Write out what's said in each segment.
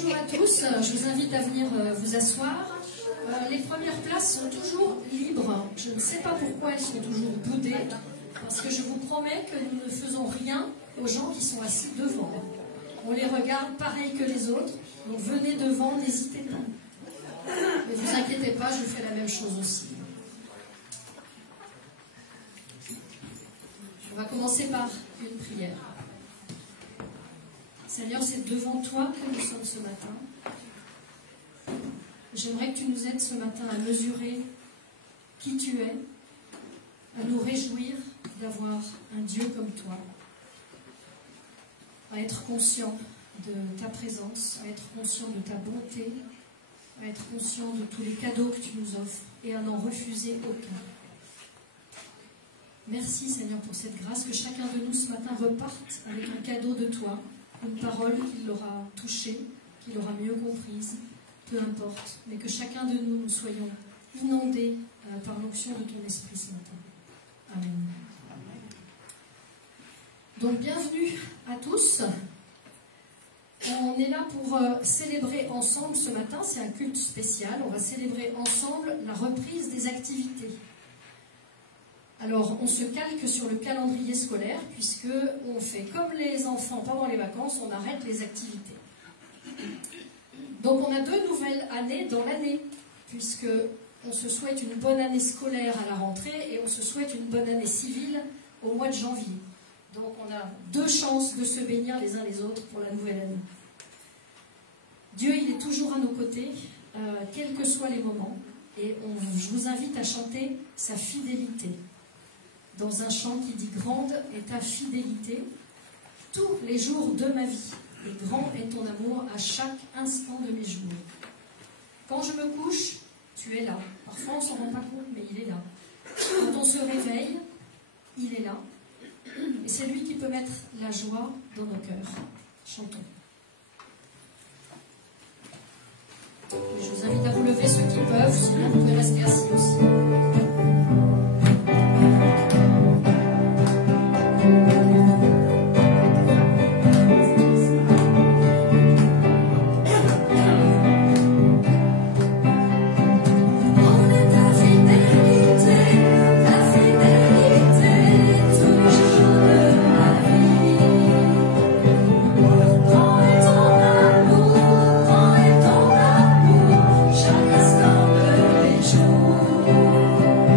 Bonjour à tous, je vous invite à venir vous asseoir. Les premières places sont toujours libres. Je ne sais pas pourquoi elles sont toujours boudées, parce que je vous promets que nous ne faisons rien aux gens qui sont assis devant. On les regarde pareil que les autres, donc venez devant, n'hésitez pas. Ne vous inquiétez pas, je fais la même chose aussi. On va commencer par une prière. Seigneur, c'est devant toi que nous sommes ce matin. J'aimerais que tu nous aides ce matin à mesurer qui tu es, à nous réjouir d'avoir un Dieu comme toi, à être conscient de ta présence, à être conscient de ta bonté, à être conscient de tous les cadeaux que tu nous offres et à n'en refuser aucun. Merci Seigneur pour cette grâce, que chacun de nous ce matin reparte avec un cadeau de toi, une parole qui l'aura touchée, qui l'aura mieux comprise, peu importe, mais que chacun de nous, nous soyons inondés par l'onction de ton esprit ce matin. Amen. Donc bienvenue à tous. On est là pour célébrer ensemble ce matin, c'est un culte spécial, on va célébrer ensemble la reprise des activités. Alors, on se calque sur le calendrier scolaire, puisque on fait comme les enfants pendant les vacances, on arrête les activités. Donc, on a 2 nouvelles années dans l'année, puisque on se souhaite une bonne année scolaire à la rentrée et on se souhaite une bonne année civile au mois de janvier. Donc, on a 2 chances de se bénir les uns les autres pour la nouvelle année. Dieu, il est toujours à nos côtés, quels que soient les moments, et je vous invite à chanter sa fidélité. Dans un chant qui dit « Grande est ta fidélité, tous les jours de ma vie, et grand est ton amour à chaque instant de mes jours. Quand je me couche, tu es là. Parfois on ne s'en rend pas compte, mais il est là. Quand on se réveille, il est là. Et c'est lui qui peut mettre la joie dans nos cœurs. Chantons. Je vous invite à vous lever ceux qui peuvent, sinon vous pouvez rester assis aussi. Chaque instant de mes jours.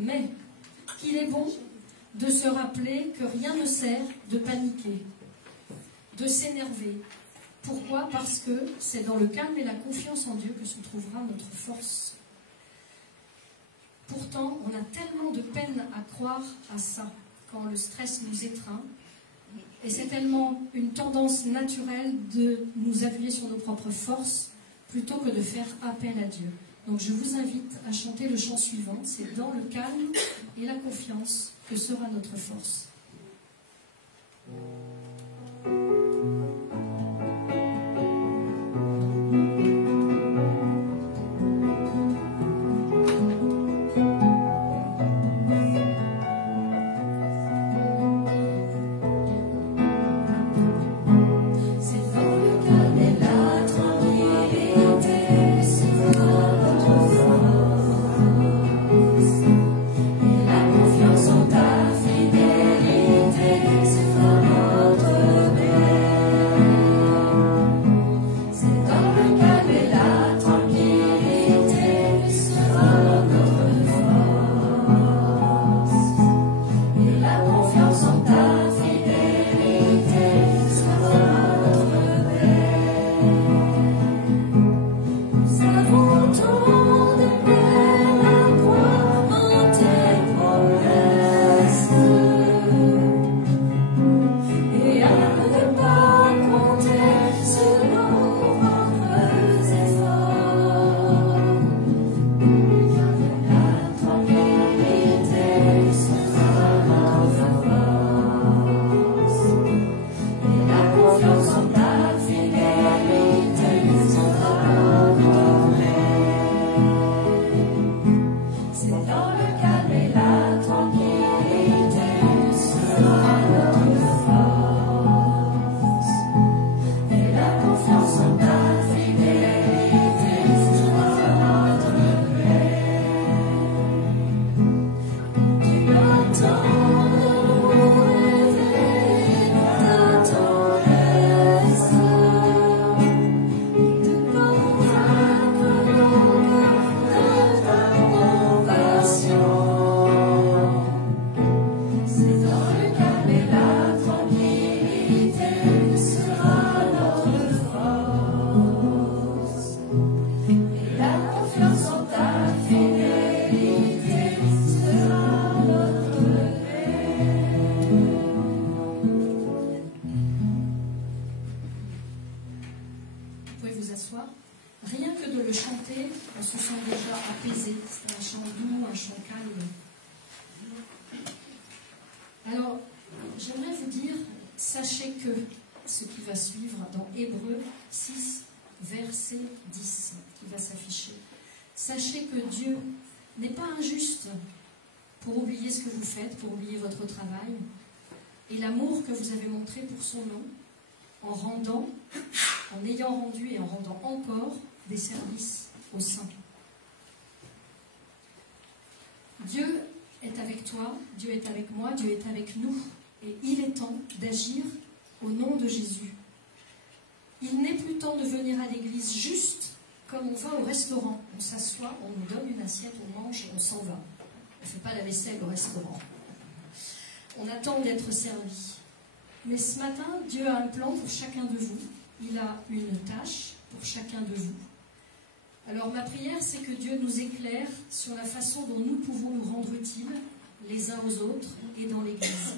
mais qu'il est bon de se rappeler que rien ne sert de paniquer, de s'énerver. Pourquoi? Parce que c'est dans le calme et la confiance en Dieu que se trouvera notre force. Pourtant, on a tellement de peine à croire à ça quand le stress nous étreint. Et c'est tellement une tendance naturelle de nous appuyer sur nos propres forces plutôt que de faire appel à Dieu. Donc je vous invite à chanter le chant suivant. C'est dans le calme et la confiance que sera notre force. Rien que de le chanter, on se sent déjà apaisé. C'est un chant doux, un chant calme. Alors, j'aimerais vous dire, sachez que ce qui va suivre dans Hébreux 6, verset 10, qui va s'afficher. Sachez que Dieu n'est pas injuste pour oublier ce que vous faites, pour oublier votre travail, et l'amour que vous avez montré pour son nom, en ayant rendu et en rendant encore des services aux saints. Dieu est avec toi, Dieu est avec moi, Dieu est avec nous, et il est temps d'agir au nom de Jésus. Il n'est plus temps de venir à l'église juste comme on va au restaurant. On s'assoit, on nous donne une assiette, on mange et on s'en va. On ne fait pas la vaisselle au restaurant. On attend d'être servi. Mais ce matin, Dieu a un plan pour chacun de vous. Il a une tâche pour chacun de vous. Alors ma prière, c'est que Dieu nous éclaire sur la façon dont nous pouvons nous rendre utiles les uns aux autres et dans l'Église.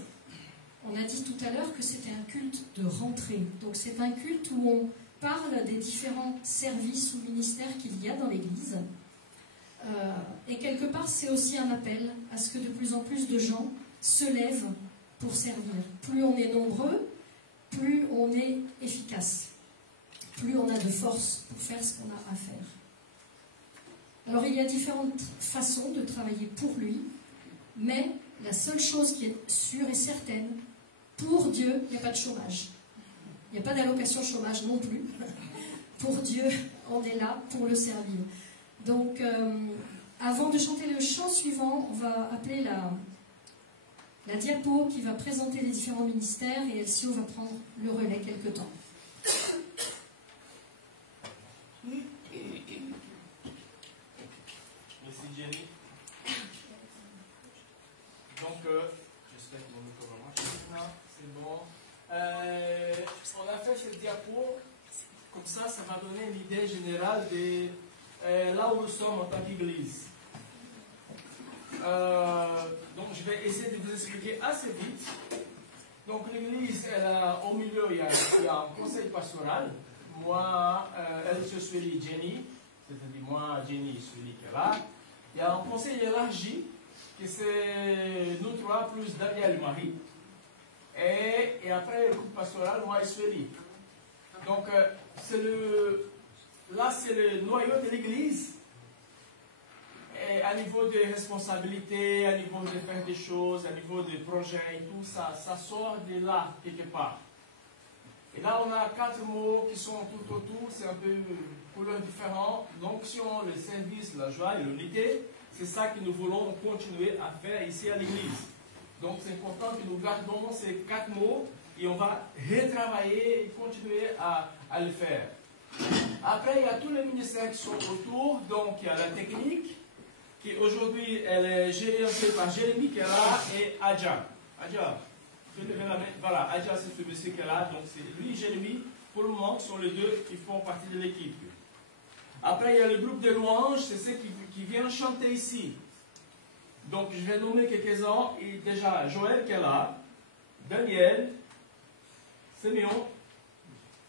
On a dit tout à l'heure que c'était un culte de rentrée. Donc c'est un culte où on parle des différents services ou ministères qu'il y a dans l'Église. Et quelque part, c'est aussi un appel à ce que de plus en plus de gens se lèvent pour servir. Plus on est nombreux, plus on est efficace. Plus on a de force pour faire ce qu'on a à faire. Alors il y a différentes façons de travailler pour lui, mais la seule chose qui est sûre et certaine, pour Dieu, il n'y a pas de chômage. Il n'y a pas d'allocation chômage non plus. Pour Dieu, on est là pour le servir. Donc, avant de chanter le chant suivant, on va appeler la diapo qui va présenter les différents ministères et Elcio va prendre le relais quelque temps. Merci Jenny. cette diapo, comme ça va donner une idée générale de là où nous sommes en tant qu'Église. Donc je vais essayer de vous expliquer assez vite. Donc l'Église, au milieu, il y a un conseil pastoral. Moi, je suis Jenny, c'est-à-dire moi, Jenny, celui qui est là. Il y a un conseil élargi, que c'est nous trois plus Daniel et Marie. Et après le groupe pastoral, moi et Sueli. Donc, là, c'est le noyau de l'Église. Et à niveau de responsabilité, à niveau de faire des choses, à niveau de projets et tout, ça sort de là, quelque part. Et là, on a 4 mots qui sont tout autour, c'est un peu couleurs différentes. L'onction, le service, la joie et l'unité. C'est ça que nous voulons continuer à faire ici à l'Église. Donc, c'est important que nous gardons ces 4 mots et on va retravailler et continuer à le faire. Après, il y a tous les ministères qui sont autour. Donc, il y a la technique, qui aujourd'hui, elle est gérée par Jérémy qui est là et Adja. Adja, je te mets la main. Voilà, Adja, c'est ce monsieur qui est là. Donc, c'est lui et Jérémy, pour le moment, sont les deux qui font partie de l'équipe. Après, il y a le groupe de louanges, c'est ceux qui viennent chanter ici. Donc, je vais nommer quelques-uns. Et déjà, Joël qui est là, Daniel, Simeon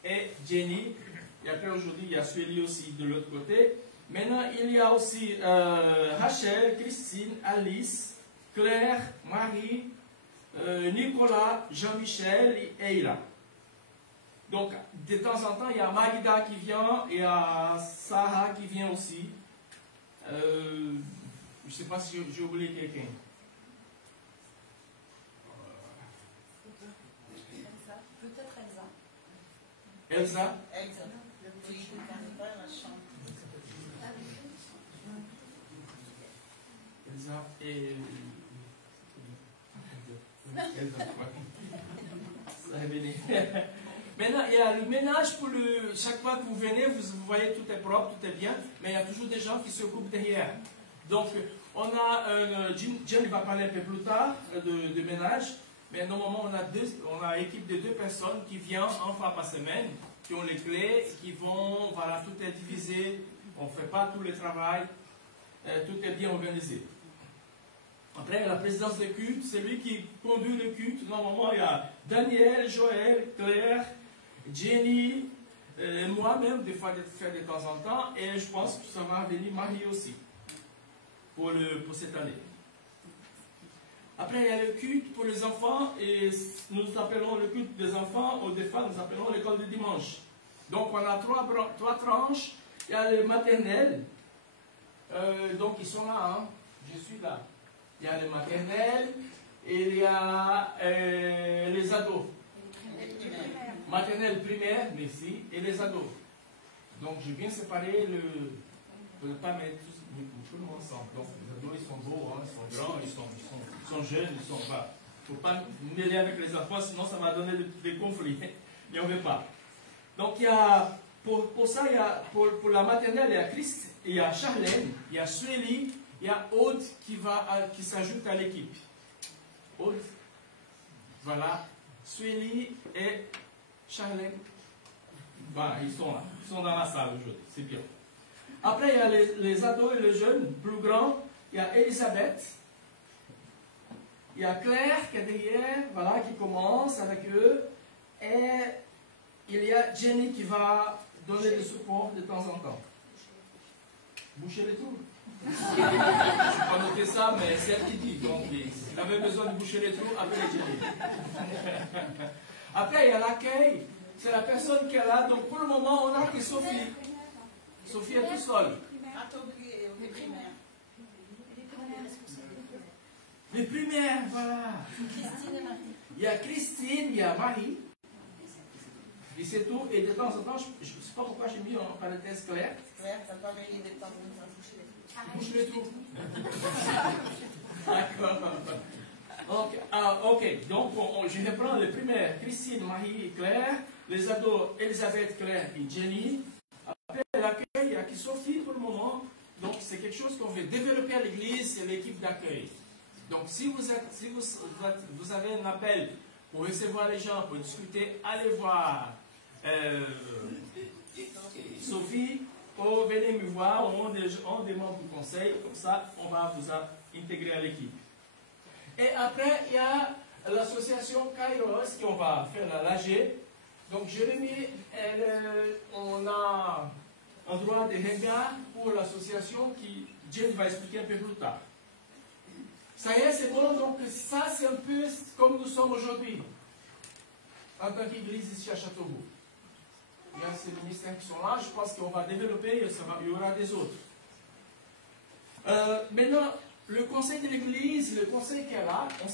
et Jenny. Et après, aujourd'hui, il y a Sueli aussi de l'autre côté. Maintenant, il y a aussi Rachel, Christine, Alice, Claire, Marie, Nicolas, Jean-Michel et Eila. Donc, de temps en temps, il y a Magda qui vient et il y a Sarah qui vient aussi. Je ne sais pas si j'ai oublié quelqu'un. Peut-être Elsa. Elsa? Elsa. Elsa et... Elsa, Maintenant, il y a le ménage pour chaque fois que vous venez, vous voyez tout est propre, tout est bien, mais il y a toujours des gens qui s'occupent derrière. Donc, on a, Jen va parler un peu plus tard de ménage, mais normalement, on a une équipe de 2 personnes qui viennent une fois par semaine, qui ont les clés, qui vont, voilà, tout est divisé, on ne fait pas tout le travail, tout est bien organisé. Après, il y a la présidence de culte, c'est lui qui conduit le culte. Normalement, il y a Daniel, Joël, Claire, Jenny, moi-même, des fois, de faire de temps en temps, et je pense que ça va venir Marie aussi, pour cette année. Après, il y a le culte pour les enfants, et nous appelons le culte des enfants, ou des fois, nous appelons l'école du dimanche. Donc, on a 3 tranches. Il y a le maternel, donc ils sont là, hein. Je suis là. Il y a le maternel, et il y a les ados. Maternelle, primaire, merci, et les ados. Donc, je viens séparer pour ne pas mettre tout le monde ensemble. Donc, les ados, ils sont beaux, hein, ils sont grands, ils sont jeunes, ils sont bas. Il ne faut pas mêler avec les enfants, sinon ça va donner des conflits. Mais on ne veut pas. Donc, il y a, pour ça, il y a, pour la maternelle, il y a Christ, il y a Charlène, il y a Sueli, il y a Aude qui s'ajoute à l'équipe. Aude, voilà, Sueli et Charlène. Voilà, ils sont là, ils sont dans la salle aujourd'hui, c'est bien. Après, il y a les ados et les jeunes, plus grands. Il y a Elisabeth. Il y a Claire qui est derrière, voilà, qui commence avec eux. Et il y a Jenny qui va donner du support de temps en temps. Boucher les trous. Je n'ai pas noté ça, mais c'est elle qui dit. Donc, si vous avez besoin de boucher les trous, appelez Jenny. Après, il y a l'accueil. C'est la personne qui est là. Donc, pour le moment, on a que Sophie. Sophie est toute seule. Les primaires, voilà. Il y a Christine, il y a Marie. Et c'est tout. Et de temps en temps, je ne sais pas pourquoi j'ai mis en parenthèse Claire. Claire, ça va venir de temps en temps boucher les trous. Bouche les trous. D'accord. Ok. Donc, je reprends les primaires. Christine, Marie et Claire. Les ados, Elisabeth, Claire et Jenny. Après l'accueil, il y a qui Sophie pour le moment. Donc, c'est quelque chose qu'on veut développer à l'église, c'est l'équipe d'accueil. Donc, si vous avez un appel pour recevoir les gens, pour discuter, allez voir Sophie, oh, venez me voir, on des membres du conseil, comme ça, on va vous intégrer à l'équipe. Et après, il y a l'association Kairos, qui on va faire l'AG. Donc, Jérémy, on a un droit de regard pour l'association qui, James va expliquer un peu plus tard. Ça y est, c'est bon, donc ça, c'est un peu comme nous sommes aujourd'hui, en tant qu'église ici à Châteaubourg. Il y a ces ministères qui sont là, je pense qu'on va développer, il y aura des autres. Maintenant, le conseil de l'église, le conseil qui est là, on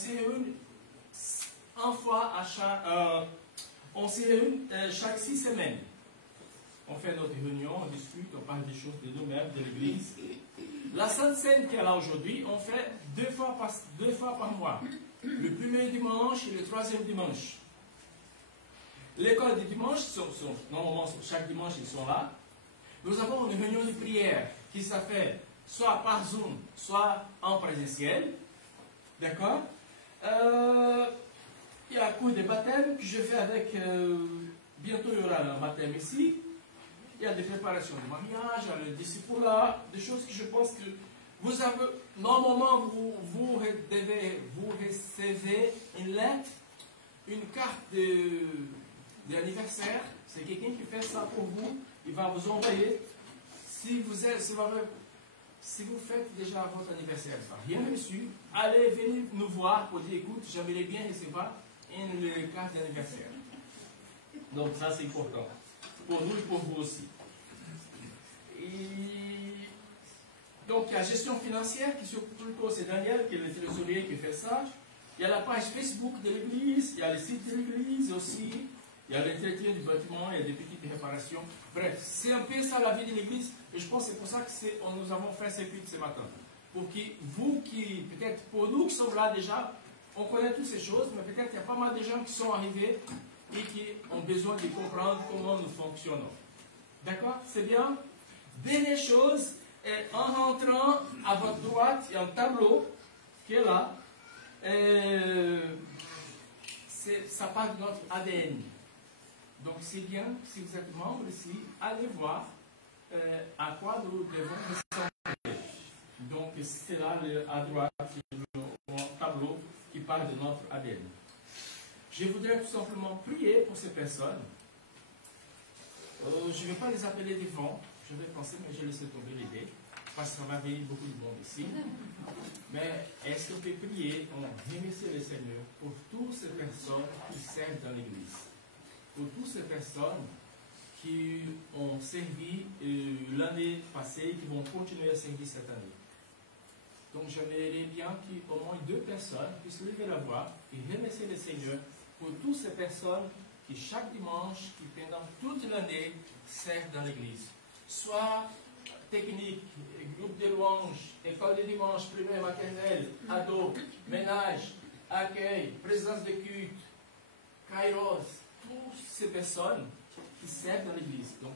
se réunit chaque 6 semaines. On fait notre réunion, on discute, on parle des choses de nous-mêmes, de l'église. La Sainte Seine qui est là aujourd'hui, on fait deux fois par mois. Le premier dimanche et le troisième dimanche. L'école du dimanche, normalement, chaque dimanche, ils sont là. Nous avons une réunion de prière qui se fait soit par Zoom, soit en présentiel. D'accord? Il y a un cours de baptême que je fais avec... bientôt, il y aura un baptême ici. Il y a des préparations de mariage, il y a le discipulat, des choses que je pense que vous avez... Normalement, vous recevez une lettre, une carte d'anniversaire. C'est quelqu'un qui fait ça pour vous. Il va vous envoyer. Si vous faites déjà votre anniversaire, rien reçu, allez, venez nous voir pour dire, écoute, j'aimerais bien recevoir une carte d'anniversaire. Donc ça, c'est important. Pour nous et pour vous aussi. Donc il y a la gestion financière qui s'occupe plutôt, c'est Daniel qui est le trésorier qui fait ça. Il y a la page Facebook de l'église, il y a le site de l'église aussi, il y a l'entretien du bâtiment, il y a des petites réparations. Bref, c'est un peu ça la vie de l'église et je pense que c'est pour ça que nous avons fait ce culte ce matin. Pour que vous qui, peut-être pour nous qui sommes là déjà, on connaît toutes ces choses, mais peut-être il y a pas mal de gens qui sont arrivés et qui ont besoin de comprendre comment nous fonctionnons. D'accord? C'est bien? Dernière chose, en rentrant à votre droite, il y a un tableau qui est là. Ça parle de notre ADN. Donc c'est bien, si vous êtes membre ici, allez voir à quoi nous devons ressembler. Donc c'est là à droite, un tableau qui parle de notre ADN. Je voudrais tout simplement prier pour ces personnes. Je ne vais pas les appeler devant, je vais penser, mais je laisse tomber l'idée, parce que ça va venir beaucoup de monde ici. Mais est-ce qu'on peut prier, on remercie le Seigneur pour toutes ces personnes qui servent dans l'Église, pour toutes ces personnes qui ont servi l'année passée et qui vont continuer à servir cette année. Donc j'aimerais bien qu'au moins 2 personnes puissent lever la voix et remercier le Seigneur pour toutes ces personnes qui chaque dimanche, qui pendant toute l'année servent dans l'église. Soit technique, groupe de louanges, école de dimanche, primaire, maternelle, ado, ménage, accueil, présence de culte, kairos, toutes ces personnes qui servent dans l'église. Donc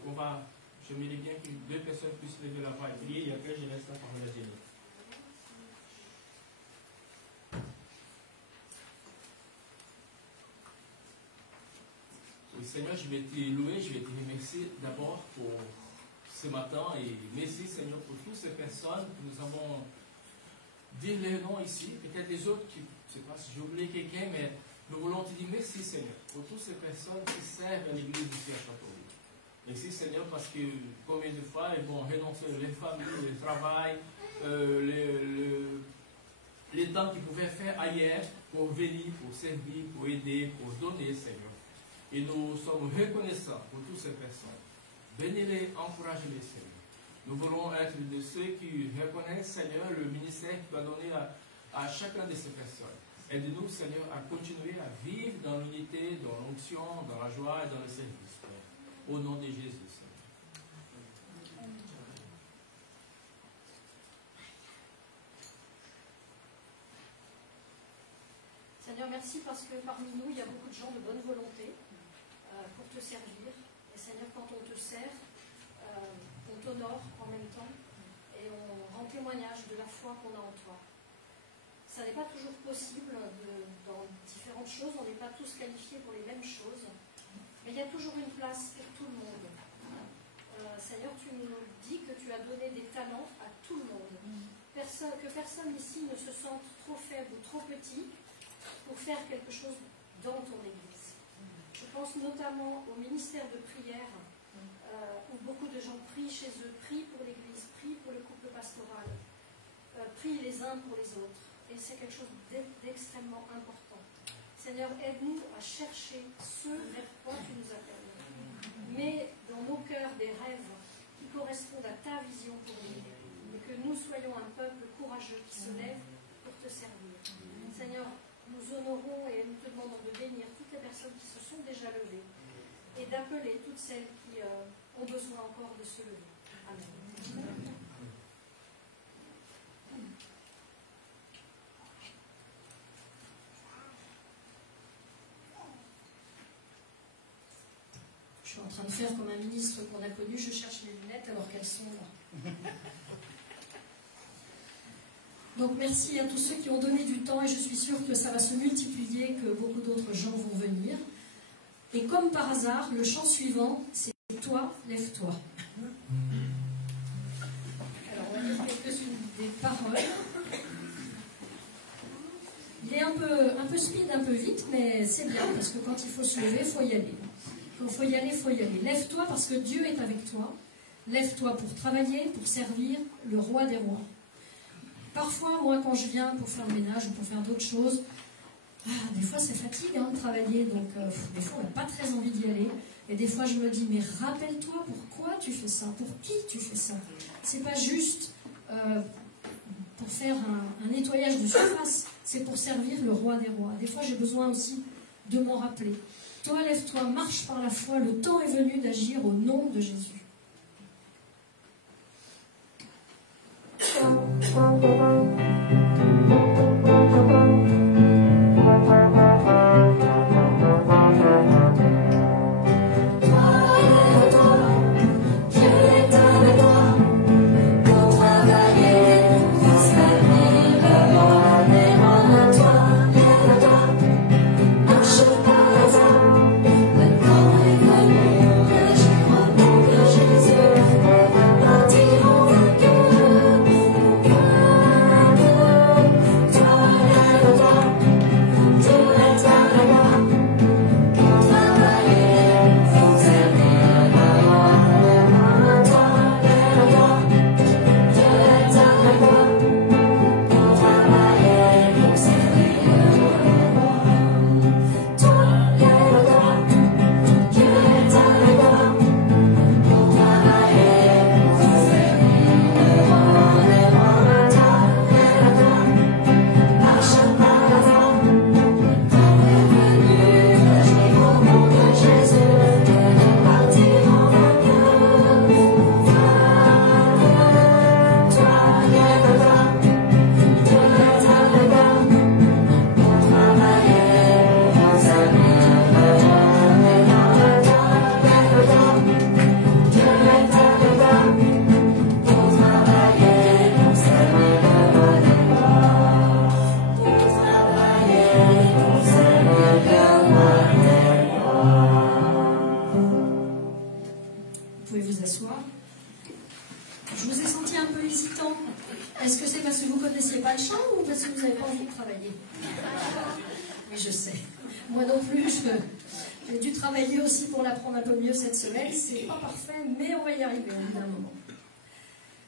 j'aimerais bien que 2 personnes puissent lever la voix et prier et après je laisse la parole à Dieu. Seigneur, je vais te louer, je vais te remercier d'abord pour ce matin et merci Seigneur pour toutes ces personnes que nous avons dit les noms ici, peut-être les autres qui, je ne sais pas si j'ai oublié quelqu'un, mais nous voulons te dire merci Seigneur pour toutes ces personnes qui servent à l'église ici à Châteaubourg. Merci Seigneur parce que combien de fois ils vont renoncer les familles, le travail, les temps qu'ils pouvaient faire ailleurs pour venir, pour servir, pour aider, pour donner Seigneur. Et nous sommes reconnaissants pour toutes ces personnes. Bénis-les, encouragez-les, Seigneur. Nous voulons être de ceux qui reconnaissent, Seigneur, le ministère que tu as donné à chacun de ces personnes. Aide-nous, Seigneur, à continuer à vivre dans l'unité, dans l'onction, dans la joie et dans le service. Au nom de Jésus, Seigneur. Seigneur, merci parce que parmi nous, il y a beaucoup de gens de bonne volonté pour te servir. Et Seigneur, quand on te sert, on t'honore en même temps et on rend témoignage de la foi qu'on a en toi. Ça n'est pas toujours possible dans différentes choses, on n'est pas tous qualifiés pour les mêmes choses, Mais il y a toujours une place pour tout le monde. Seigneur, tu nous dis que tu as donné des talents à tout le monde. Que personne ici ne se sente trop faible ou trop petit pour faire quelque chose dans ton Église. Je pense notamment au ministère de prière, où beaucoup de gens prient chez eux, prient pour l'Église, prient pour le couple pastoral, prient les uns pour les autres. Et c'est quelque chose d'extrêmement important. Seigneur, aide-nous à chercher ce vers quoi tu nous appelles. Mets dans nos cœurs des rêves qui correspondent à ta vision pour nous. Et que nous soyons un peuple courageux qui se lève pour te servir. Seigneur, nous honorons et nous te demandons de bénir toutes les personnes qui se sont déjà levées et d'appeler toutes celles qui ont besoin encore de se lever. Amen. Je suis en train de faire comme un ministre qu'on a connu, je cherche mes lunettes alors qu'elles sont là. Donc merci à tous ceux qui ont donné du temps et je suis sûre que ça va se multiplier, que beaucoup d'autres gens vont venir. Et comme par hasard, le chant suivant, c'est « Toi, lève-toi ». Alors on va dire quelques-unes des paroles. Il est un peu speed, un peu vite, mais c'est bien parce que quand il faut se lever, il faut y aller. Quand il faut y aller, il faut y aller. Lève-toi parce que Dieu est avec toi. Lève-toi pour travailler, pour servir le roi des rois. Parfois, moi, quand je viens pour faire le ménage ou pour faire d'autres choses, des fois, c'est fatigant de travailler. Donc, des fois, on n'a pas très envie d'y aller. Et des fois, je me dis, mais rappelle-toi pourquoi tu fais ça, pour qui tu fais ça. C'est pas juste pour faire un nettoyage de surface, c'est pour servir le roi des rois. Des fois, j'ai besoin aussi de m'en rappeler. Toi, lève-toi, marche par la foi, le temps est venu d'agir au nom de Jésus.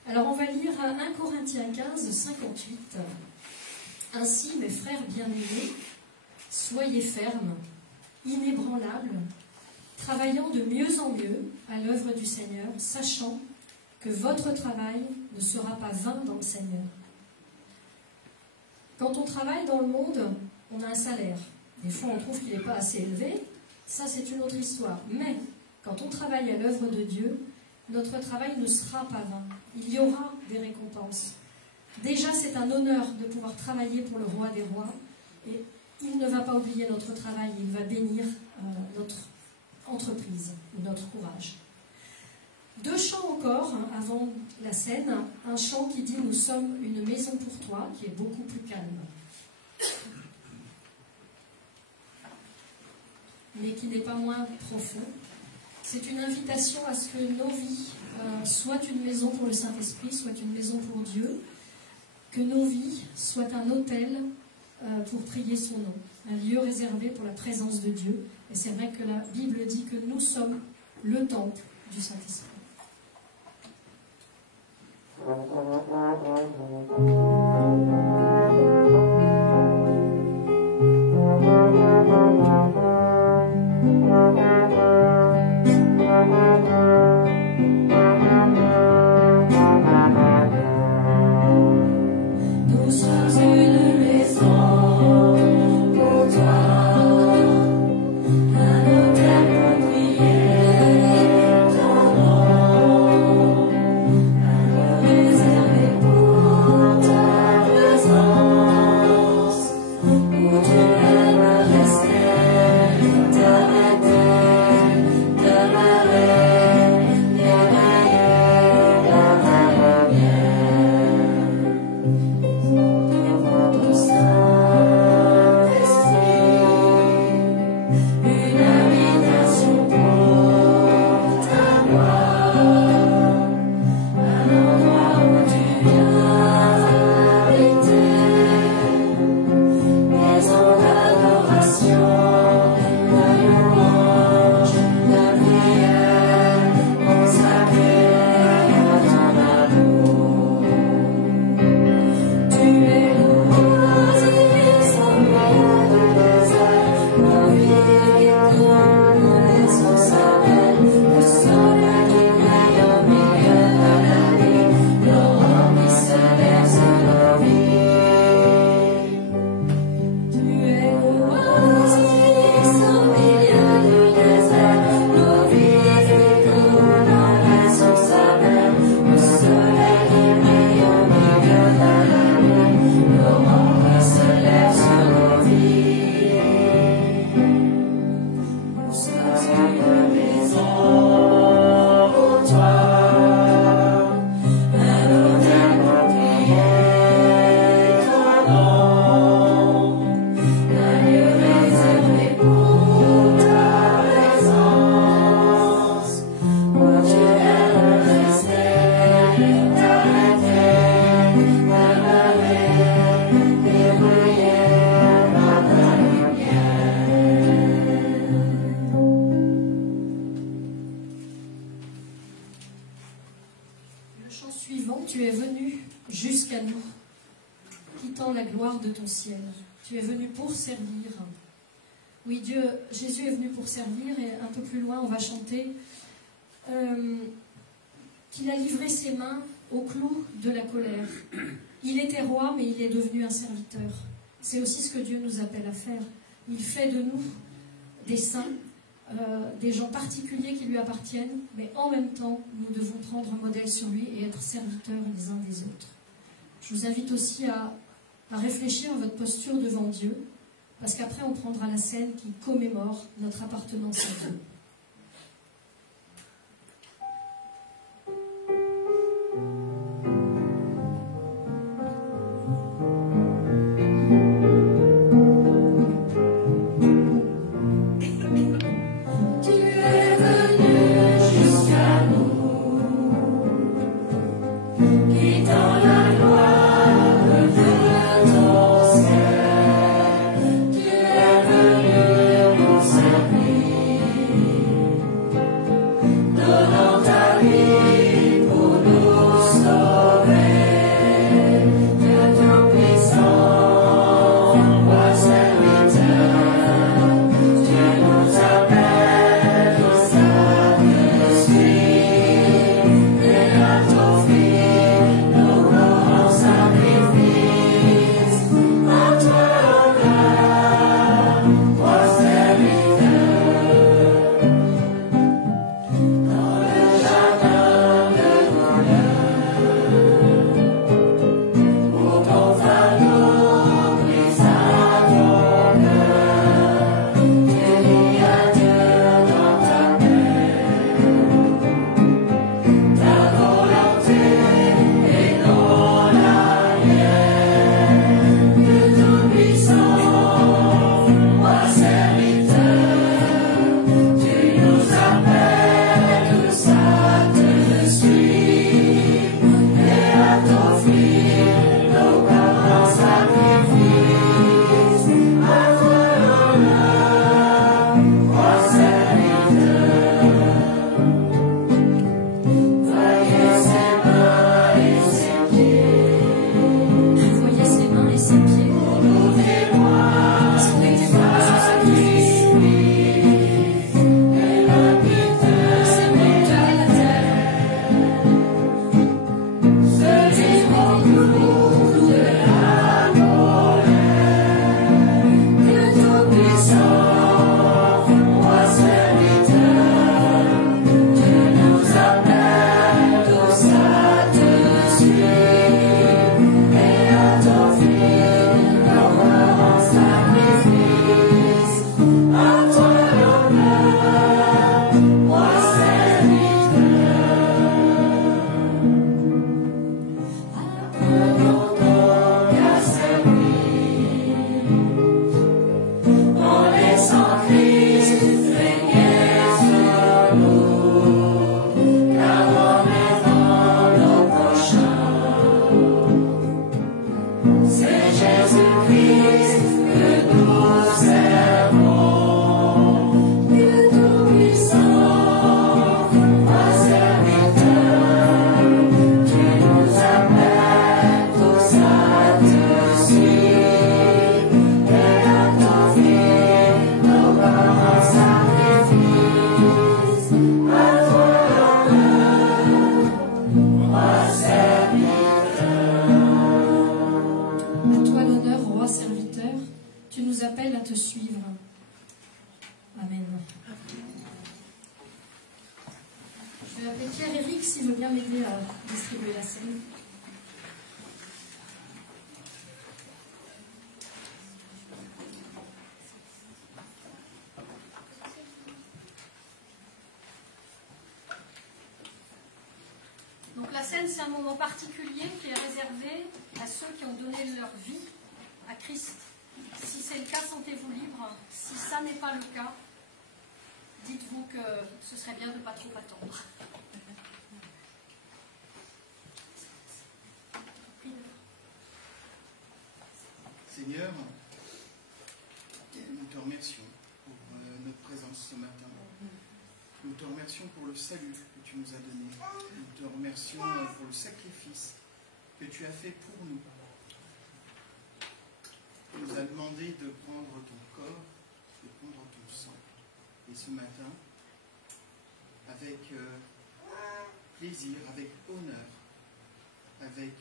Alors on va lire 1 Corinthiens 15, 58. Ainsi, mes frères bien-aimés, soyez fermes, inébranlables, travaillant de mieux en mieux à l'œuvre du Seigneur, sachant que votre travail ne sera pas vain dans le Seigneur. Quand on travaille dans le monde, on a un salaire. Des fois, on trouve qu'il n'est pas assez élevé. Ça, c'est une autre histoire. Mais quand on travaille à l'œuvre de Dieu, notre travail ne sera pas vain. Il y aura des récompenses. Déjà, c'est un honneur de pouvoir travailler pour le roi des rois. Et il ne va pas oublier notre travail. Il va bénir notre entreprise, notre courage. 2 chants encore, avant la scène. Un chant qui dit « Nous sommes une maison pour toi », qui est beaucoup plus calme. mais qui n'est pas moins profond. C'est une invitation à ce que nos vies soient une maison pour le Saint-Esprit, soient une maison pour Dieu, que nos vies soient un autel pour prier son nom, un lieu réservé pour la présence de Dieu. Et c'est vrai que la Bible dit que nous sommes le temple du Saint-Esprit. Nous sommes une maison pour toi, un autel pour prier ton nom, un lieu réservé pour ta présence, où tu aimes rester, t'arrêter, demeurer, éveiller dans ta lumière. Au Saint-Esprit, une invitation pour ta gloire, un endroit où tu viens habiter, maison d'adoration, de louange, de prière, consacrée à ton amour. Tu es l'oasis en milieu du désert, nos vies coulent, les sources s'appellent, le soleil qui brille au milieu de la nuit, l'aurore qui se lève sur nos vies. Tu es l'oasis au milieu du désert, nos vies coulent, les sources s'appellent, le soleil qui brille au milieu de la nuit, l'aurore qui se lève sur nos vies. Nous sommes une maison pour toi, un autel pour prier ton nom, un lieu réservé pour ta présence, où tu aimes rester, t'arrêter, demeurer, éveiller dans ta lumière. Le chant suivant, tu es venu jusqu'à nous, quittant la gloire de ton ciel. Tu es venu pour servir. Oui, Jésus est venu pour servir, et un peu plus loin, on va chanter qu'il a livré ses mains au clou de la colère. Il était roi, mais il est devenu un serviteur. C'est aussi ce que Dieu nous appelle à faire. Il fait de nous des saints, des gens particuliers qui lui appartiennent, mais en même temps, nous devons prendre un modèle sur lui et être serviteurs les uns des autres. Je vous invite aussi à réfléchir à votre posture devant Dieu, parce qu'après on prendra la scène qui commémore notre appartenance à Dieu. Tu es venu jusqu'à nous, quittant la gloire de ton ciel. Tu es venu pour servir. vais appeler Pierre-Éric s'il veut bien m'aider à distribuer la scène. Donc la scène, c'est un moment particulier qui est réservé à ceux qui ont donné leur vie à Christ. Si c'est le cas, sentez-vous libre. Si ça n'est pas le cas, dites-vous que ce serait bien de ne pas trop attendre. Seigneur, nous te remercions pour notre présence ce matin. Nous te remercions pour le salut que tu nous as donné. Nous te remercions pour le sacrifice que tu as fait pour nous. Tu nous as demandé de prendre ton corps, de prendre ton sang. Et ce matin, avec plaisir, avec honneur, avec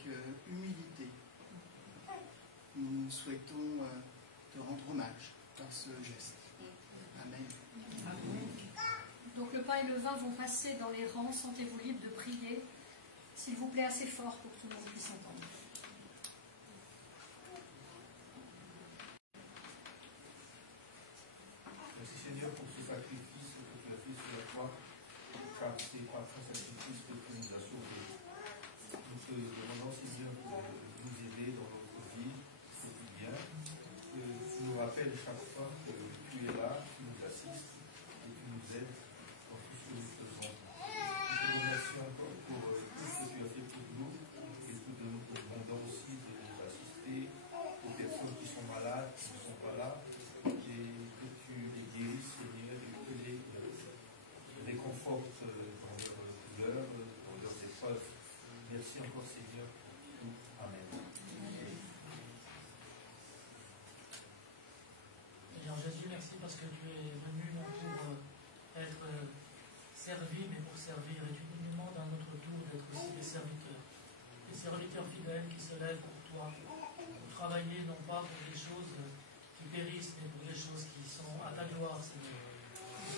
humilité, nous souhaitons te rendre hommage par ce geste. Amen. Amen. Donc le pain et le vin vont passer dans les rangs. Sentez-vous libre de prier, s'il vous plaît, assez fort pour que tout le monde puisse entendre. Merci Seigneur pour ce sacrifice que tu as fait sur la croix, car c'est par ton sacrifice que tu nous as sauvés. Nous te demandons Seigneur de nous aider dans notre vie quotidienne, que tu nous rappelles chaque fois que tu es là, tu nous assistes et tu nous aides dans tout ce que nous faisons. Nous te remercions encore pour tout ce que tu as fait pour nous et nous te demandons aussi de nous assister aux personnes qui sont malades, qui ne sont pas là, et que tu les guérisses, Seigneur, et que tu les réconfortes dans leurs douleurs, dans leurs épreuves. Merci encore, Seigneur. Amen. Seigneur Jésus, merci parce que tu es venu non pour être servi, mais pour servir. Et tu nous demandes à notre tour d'être aussi des serviteurs fidèles qui se lèvent pour toi, pour travailler non pas pour des choses qui périssent, mais pour des choses qui sont à ta gloire, Seigneur.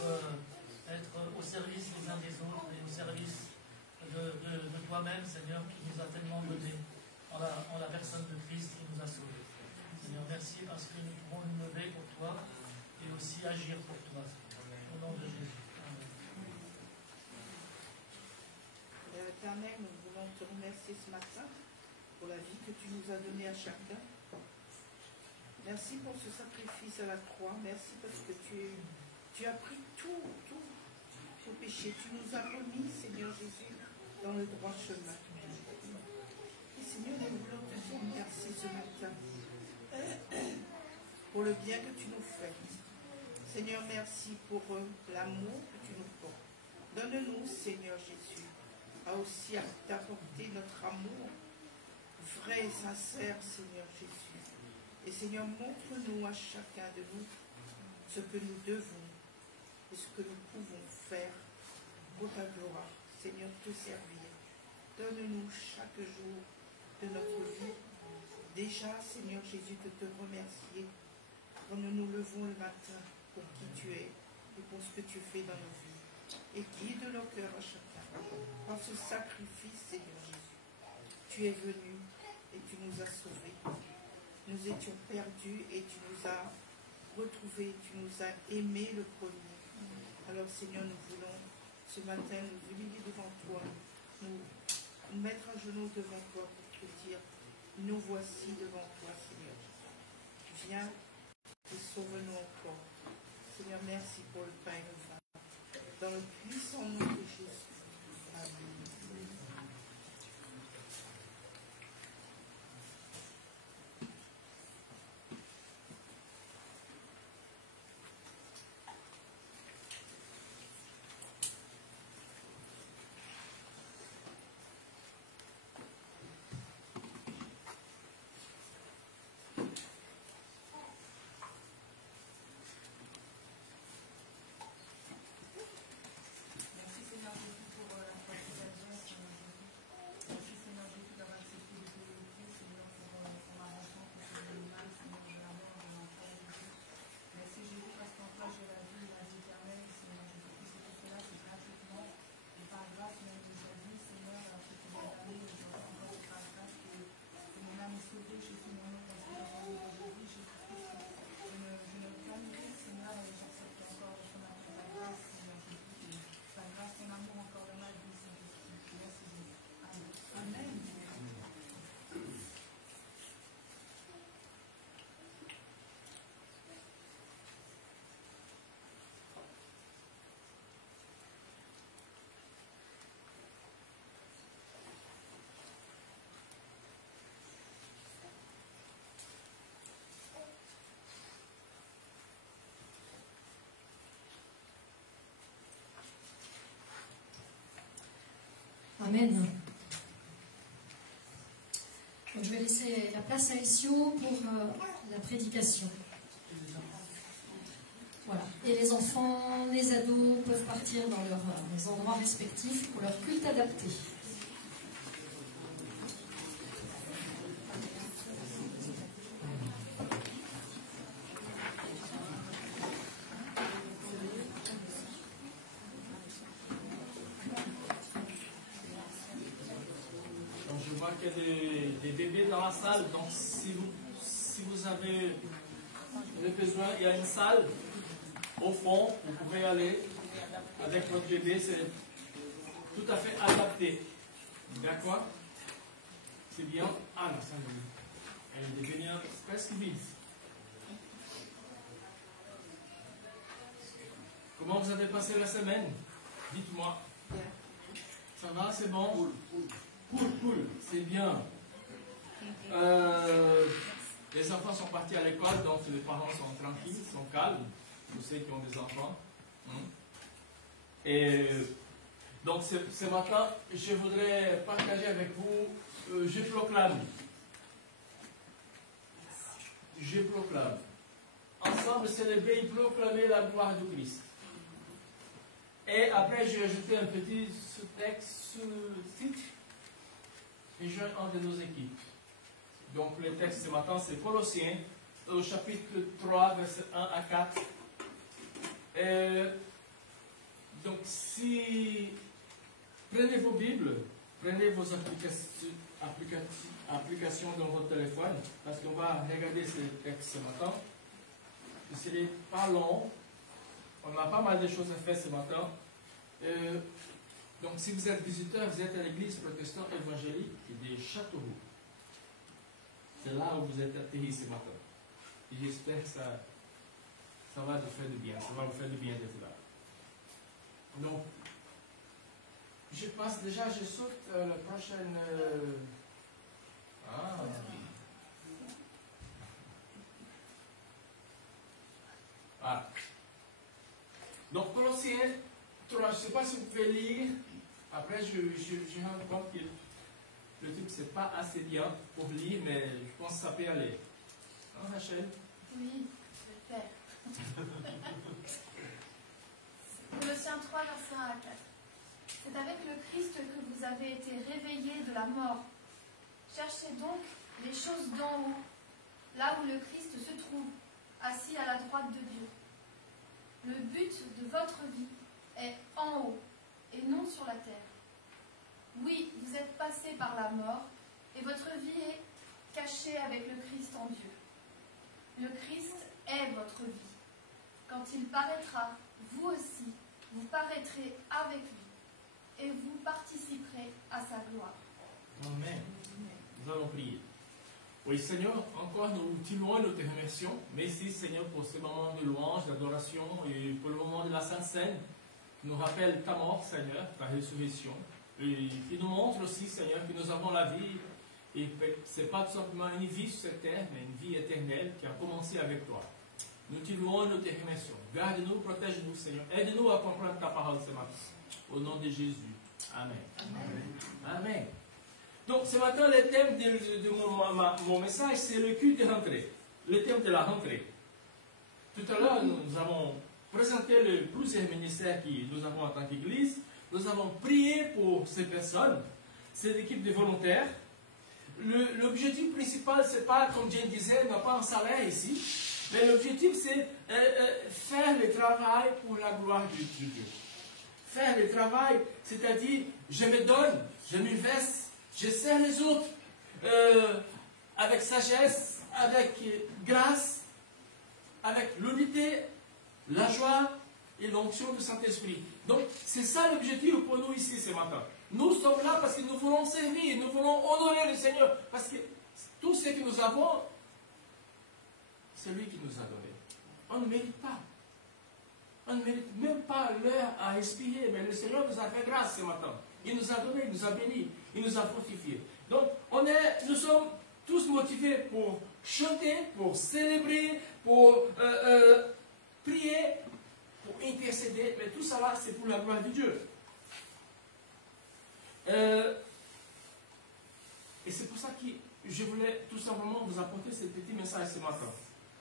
Pour être au service les uns des autres et au service de toi-même, Seigneur, qui nous a tellement donné en la personne de Christ qui nous a sauvés. Seigneur, merci parce que nous pouvons nous lever pour toi et aussi agir pour toi. Au nom de Jésus. Amen. Père éternel, nous voulons te remercier ce matin pour la vie que tu nous as donnée à chacun. Merci pour ce sacrifice à la croix. Merci parce que tu as pris tout nos péchés. Tu nous as remis, Seigneur Jésus, dans le droit chemin. Et Seigneur, nous voulons te dire merci ce matin pour le bien que tu nous fais. Seigneur, merci pour l'amour que tu nous portes. Donne-nous, Seigneur Jésus, à aussi t'apporter notre amour vrai et sincère, Seigneur Jésus. Et Seigneur, montre-nous à chacun de nous ce que nous devons et ce que nous pouvons faire pour ta gloire. Seigneur, te servir. Donne-nous chaque jour de notre vie. Déjà, Seigneur Jésus, de te remercier quand nous nous levons le matin pour qui tu es et pour ce que tu fais dans nos vies. Et guide nos cœurs à chacun. Par ce sacrifice, Seigneur Jésus, tu es venu et tu nous as sauvés. Nous étions perdus et tu nous as retrouvés, tu nous as aimés le premier. Alors Seigneur, nous voulons ce matin nous humilier devant toi, nous mettre à genoux devant toi pour te dire, nous voici devant toi, Seigneur. Viens et sauve-nous encore. Seigneur, merci pour le pain et le vin. Dans le puissant nom de Jésus. Amen. Merci Seigneur Jésus pour la foi que tu as donnée. Amen. Donc, je vais laisser la place à Elcio pour la prédication. Voilà. Et les enfants, les ados peuvent partir dans leurs endroits respectifs pour leur culte adapté. Donc, je vois qu'il y a des bébés dans la salle, donc si vous avez le besoin, il y a une salle au fond, vous pouvez aller avec votre bébé, c'est tout à fait adapté. D'accord? C'est bien. Ah non, ça elle est bien presque vide. Comment vous avez passé la semaine? Dites-moi. Ça va, c'est bon? Cool, c'est bien. Les enfants sont partis à l'école, donc les parents sont tranquilles, sont calmes. Tous ceux qui ont des enfants. Et donc ce matin, je voudrais partager avec vous, je proclame. Ensemble, célébrer et proclamer la gloire du Christ. Et après, j'ai ajouté un petit sous-texte, sous-titre, et j'ai un de nos équipes. Donc le texte ce matin, c'est Colossiens, au chapitre 3, versets 1 à 4. Donc, si prenez vos Bibles, prenez vos applications dans votre téléphone, parce qu'on va regarder ce texte ce matin. Ce n'est pas long, on a pas mal de choses à faire ce matin. Donc, si vous êtes visiteur, vous êtes à l'église protestante évangélique de Châteauroux. C'est là où vous êtes atterri ce matin. Et j'espère que ça va vous faire du bien. Ça va vous faire du bien d'être là. Donc, je passe déjà, je saute la prochaine. Donc, Colossiens 3, je ne sais pas si vous pouvez lire. Après, je rends compte que le truc, c'est pas assez bien pour lire, mais je pense que ça peut aller. Hein, Rachel? Oui, je vais le faire. Colossiens 3, verset 1 à 4. C'est avec le Christ que vous avez été réveillés de la mort. Cherchez donc les choses d'en haut, là où le Christ se trouve, assis à la droite de Dieu. Le but de votre vie est en haut et non sur la terre. Oui, vous êtes passé par la mort et votre vie est cachée avec le Christ en Dieu. Le Christ est votre vie. Quand il paraîtra, vous aussi, vous paraîtrez avec lui et vous participerez à sa gloire. Amen. Nous allons prier. Oui, Seigneur, encore nous te louons, nous te remercions. Merci, Seigneur, pour ce moment de louange, d'adoration et pour le moment de la Sainte Seine qui nous rappelle ta mort, Seigneur, ta résurrection. Et qui nous montre aussi, Seigneur, que nous avons la vie. Et ce n'est pas simplement une vie sur cette terre, mais une vie éternelle qui a commencé avec toi. Nous te louons, nous te remercions. Garde-nous, protège-nous, Seigneur. Aide-nous à comprendre ta parole ce matin. Au nom de Jésus. Amen. Amen. Amen. Donc, ce matin, le thème de mon message, c'est le culte de rentrée. Le thème de la rentrée. Tout à l'heure, nous avons présenté plusieurs ministères que nous avons en tant qu'Église. Nous avons prié pour ces personnes. C'est l'équipe de volontaires. L'objectif principal, ce n'est pas, comme Jane disait, n'a pas un salaire ici. Mais l'objectif, c'est faire le travail pour la gloire de Dieu. Faire le travail, c'est-à-dire, je me donne, je m'investis. Je sers les autres avec sagesse, avec grâce, avec l'unité, la joie et l'onction du Saint-Esprit. Donc, c'est ça l'objectif pour nous ici ce matin. Nous sommes là parce que nous voulons servir, nous voulons honorer le Seigneur. Parce que tout ce que nous avons, c'est lui qui nous a donné. On ne mérite pas. On ne mérite même pas l'heure à respirer, mais le Seigneur nous a fait grâce ce matin. Il nous a donné, il nous a bénis, il nous a fortifiés. Donc, nous sommes tous motivés pour chanter, pour célébrer, pour prier, pour intercéder, mais tout ça là, c'est pour la gloire de Dieu. Et c'est pour ça que je voulais tout simplement vous apporter ce petit message ce matin.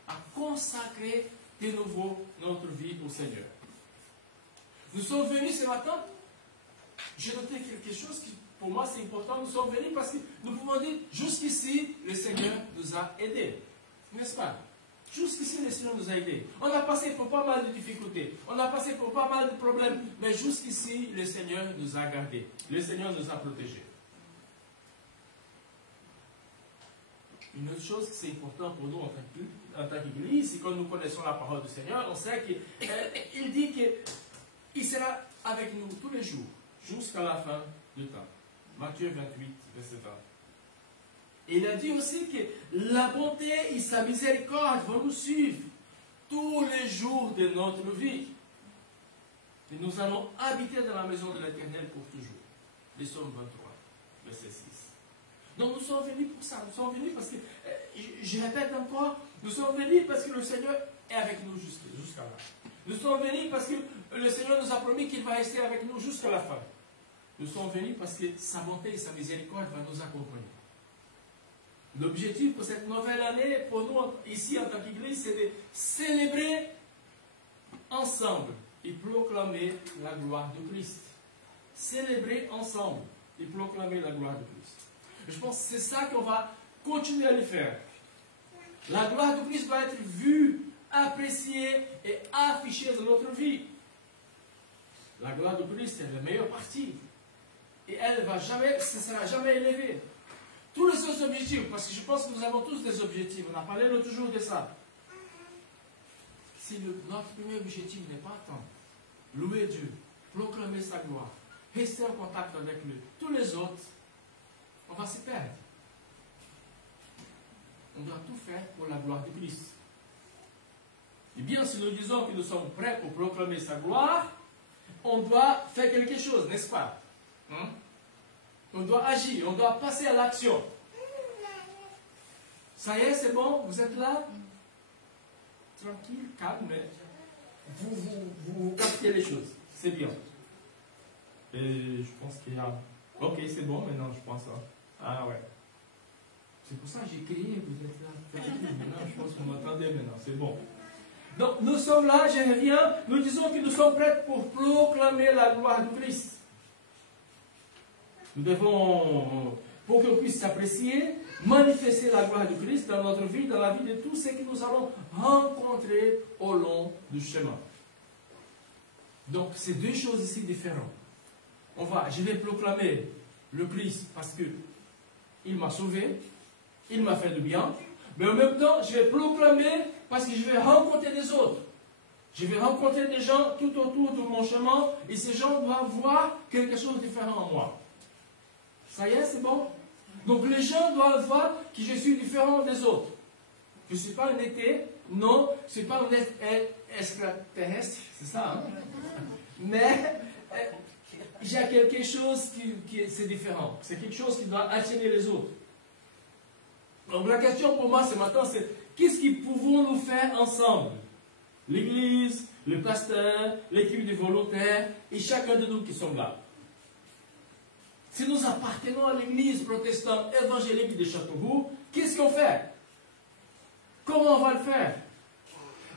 À consacrer de nouveau notre vie au Seigneur. Nous sommes venus ce matin, j'ai noté quelque chose qui pour moi c'est important, nous sommes venus parce que nous pouvons dire, jusqu'ici, le Seigneur nous a aidés. N'est-ce pas? Jusqu'ici, le Seigneur nous a aidés. On a passé pour pas mal de difficultés, on a passé pour pas mal de problèmes, mais jusqu'ici, le Seigneur nous a gardés. Le Seigneur nous a protégés. Une autre chose qui c'est important pour nous en tant qu'Église, c'est quand nous connaissons la parole du Seigneur, on sait qu'il dit qu'il sera avec nous tous les jours, jusqu'à la fin du temps. Matthieu 28, verset 20. Et il a dit aussi que la bonté et sa miséricorde vont nous suivre tous les jours de notre vie. Et nous allons habiter dans la maison de l'Éternel pour toujours. Les Psaumes 23, verset 6. Donc nous sommes venus pour ça. Nous sommes venus parce que, je répète encore, nous sommes venus parce que le Seigneur est avec nous jusqu'à là. Nous sommes venus parce que le Seigneur nous a promis qu'il va rester avec nous jusqu'à la fin. Nous sommes venus parce que sa bonté et sa miséricorde vont nous accompagner. L'objectif pour cette nouvelle année, pour nous ici en tant qu'Église, c'est de célébrer ensemble et proclamer la gloire de Christ. Célébrer ensemble et proclamer la gloire de Christ. Je pense que c'est ça qu'on va continuer à le faire. La gloire de Christ doit être vue, appréciée et affichée dans notre vie. La gloire de Christ est la meilleure partie. Et elle ne sera jamais élevée. Tous les autres objectifs, parce que je pense que nous avons tous des objectifs, on a parlé l'autre jour de ça. Si notre premier objectif n'est pas atteint, louer Dieu, proclamer sa gloire, rester en contact avec lui, tous les autres, on va s'y perdre. On doit tout faire pour la gloire de Christ. Et bien, si nous disons que nous sommes prêts pour proclamer sa gloire, on doit faire quelque chose, n'est-ce pas? On doit agir, on doit passer à l'action. Ça y est, c'est bon? Vous êtes là? Tranquille, calme, mais vous captez les choses. C'est bien. Et je pense qu'il y a... Ok, c'est bon maintenant, je pense. Ah ouais. C'est pour ça que j'ai crié, vous êtes là. Maintenant, je pense que vous m'entendez maintenant, c'est bon. Donc, nous sommes là, je reviens, nous disons que nous sommes prêts pour proclamer la gloire de Christ. Nous devons, pour qu'on puisse s'apprécier, manifester la gloire de Christ dans notre vie, dans la vie de tous ceux que nous allons rencontrer au long du chemin. Donc, c'est deux choses ici différentes. Je vais proclamer le Christ parce que il m'a sauvé, il m'a fait du bien, mais en même temps, je vais proclamer parce que je vais rencontrer des autres. Je vais rencontrer des gens tout autour de mon chemin et ces gens doivent voir quelque chose de différent en moi. Ça y est, c'est bon? Donc les gens doivent voir que je suis différent des autres. Je ne suis pas un été, non, je ne suis pas un extraterrestre, c'est ça, hein? Mais j'ai quelque chose qui c'est différent. C'est quelque chose qui doit attirer les autres. Donc la question pour moi ce matin, c'est qu'est-ce que pouvons-nous faire ensemble? L'Église, le pasteur, l'équipe de volontaires et chacun de nous qui sommes là. Si nous appartenons à l'Église protestante évangélique de Châteauroux, qu'est-ce qu'on fait? Comment on va le faire?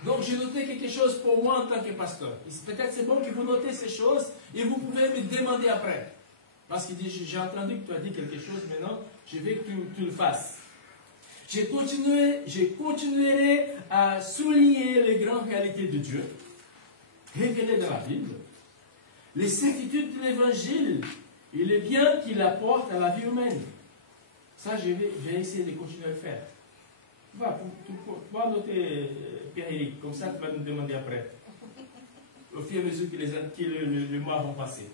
Donc j'ai noté quelque chose pour moi en tant que pasteur. Peut-être c'est bon que vous notez ces choses et vous pouvez me demander après. Parce que j'ai entendu que tu as dit quelque chose, maintenant je veux que tu le fasses. Je continuerai à souligner les grandes réalités de Dieu, révélées dans la Bible, les certitudes de l'Évangile et le bien qu'il apporte à la vie humaine. Ça, je vais essayer de continuer à le faire. Tu vas noter, Pierre-Éric, comme ça tu vas nous demander après, au fur et à mesure que les mois vont passer.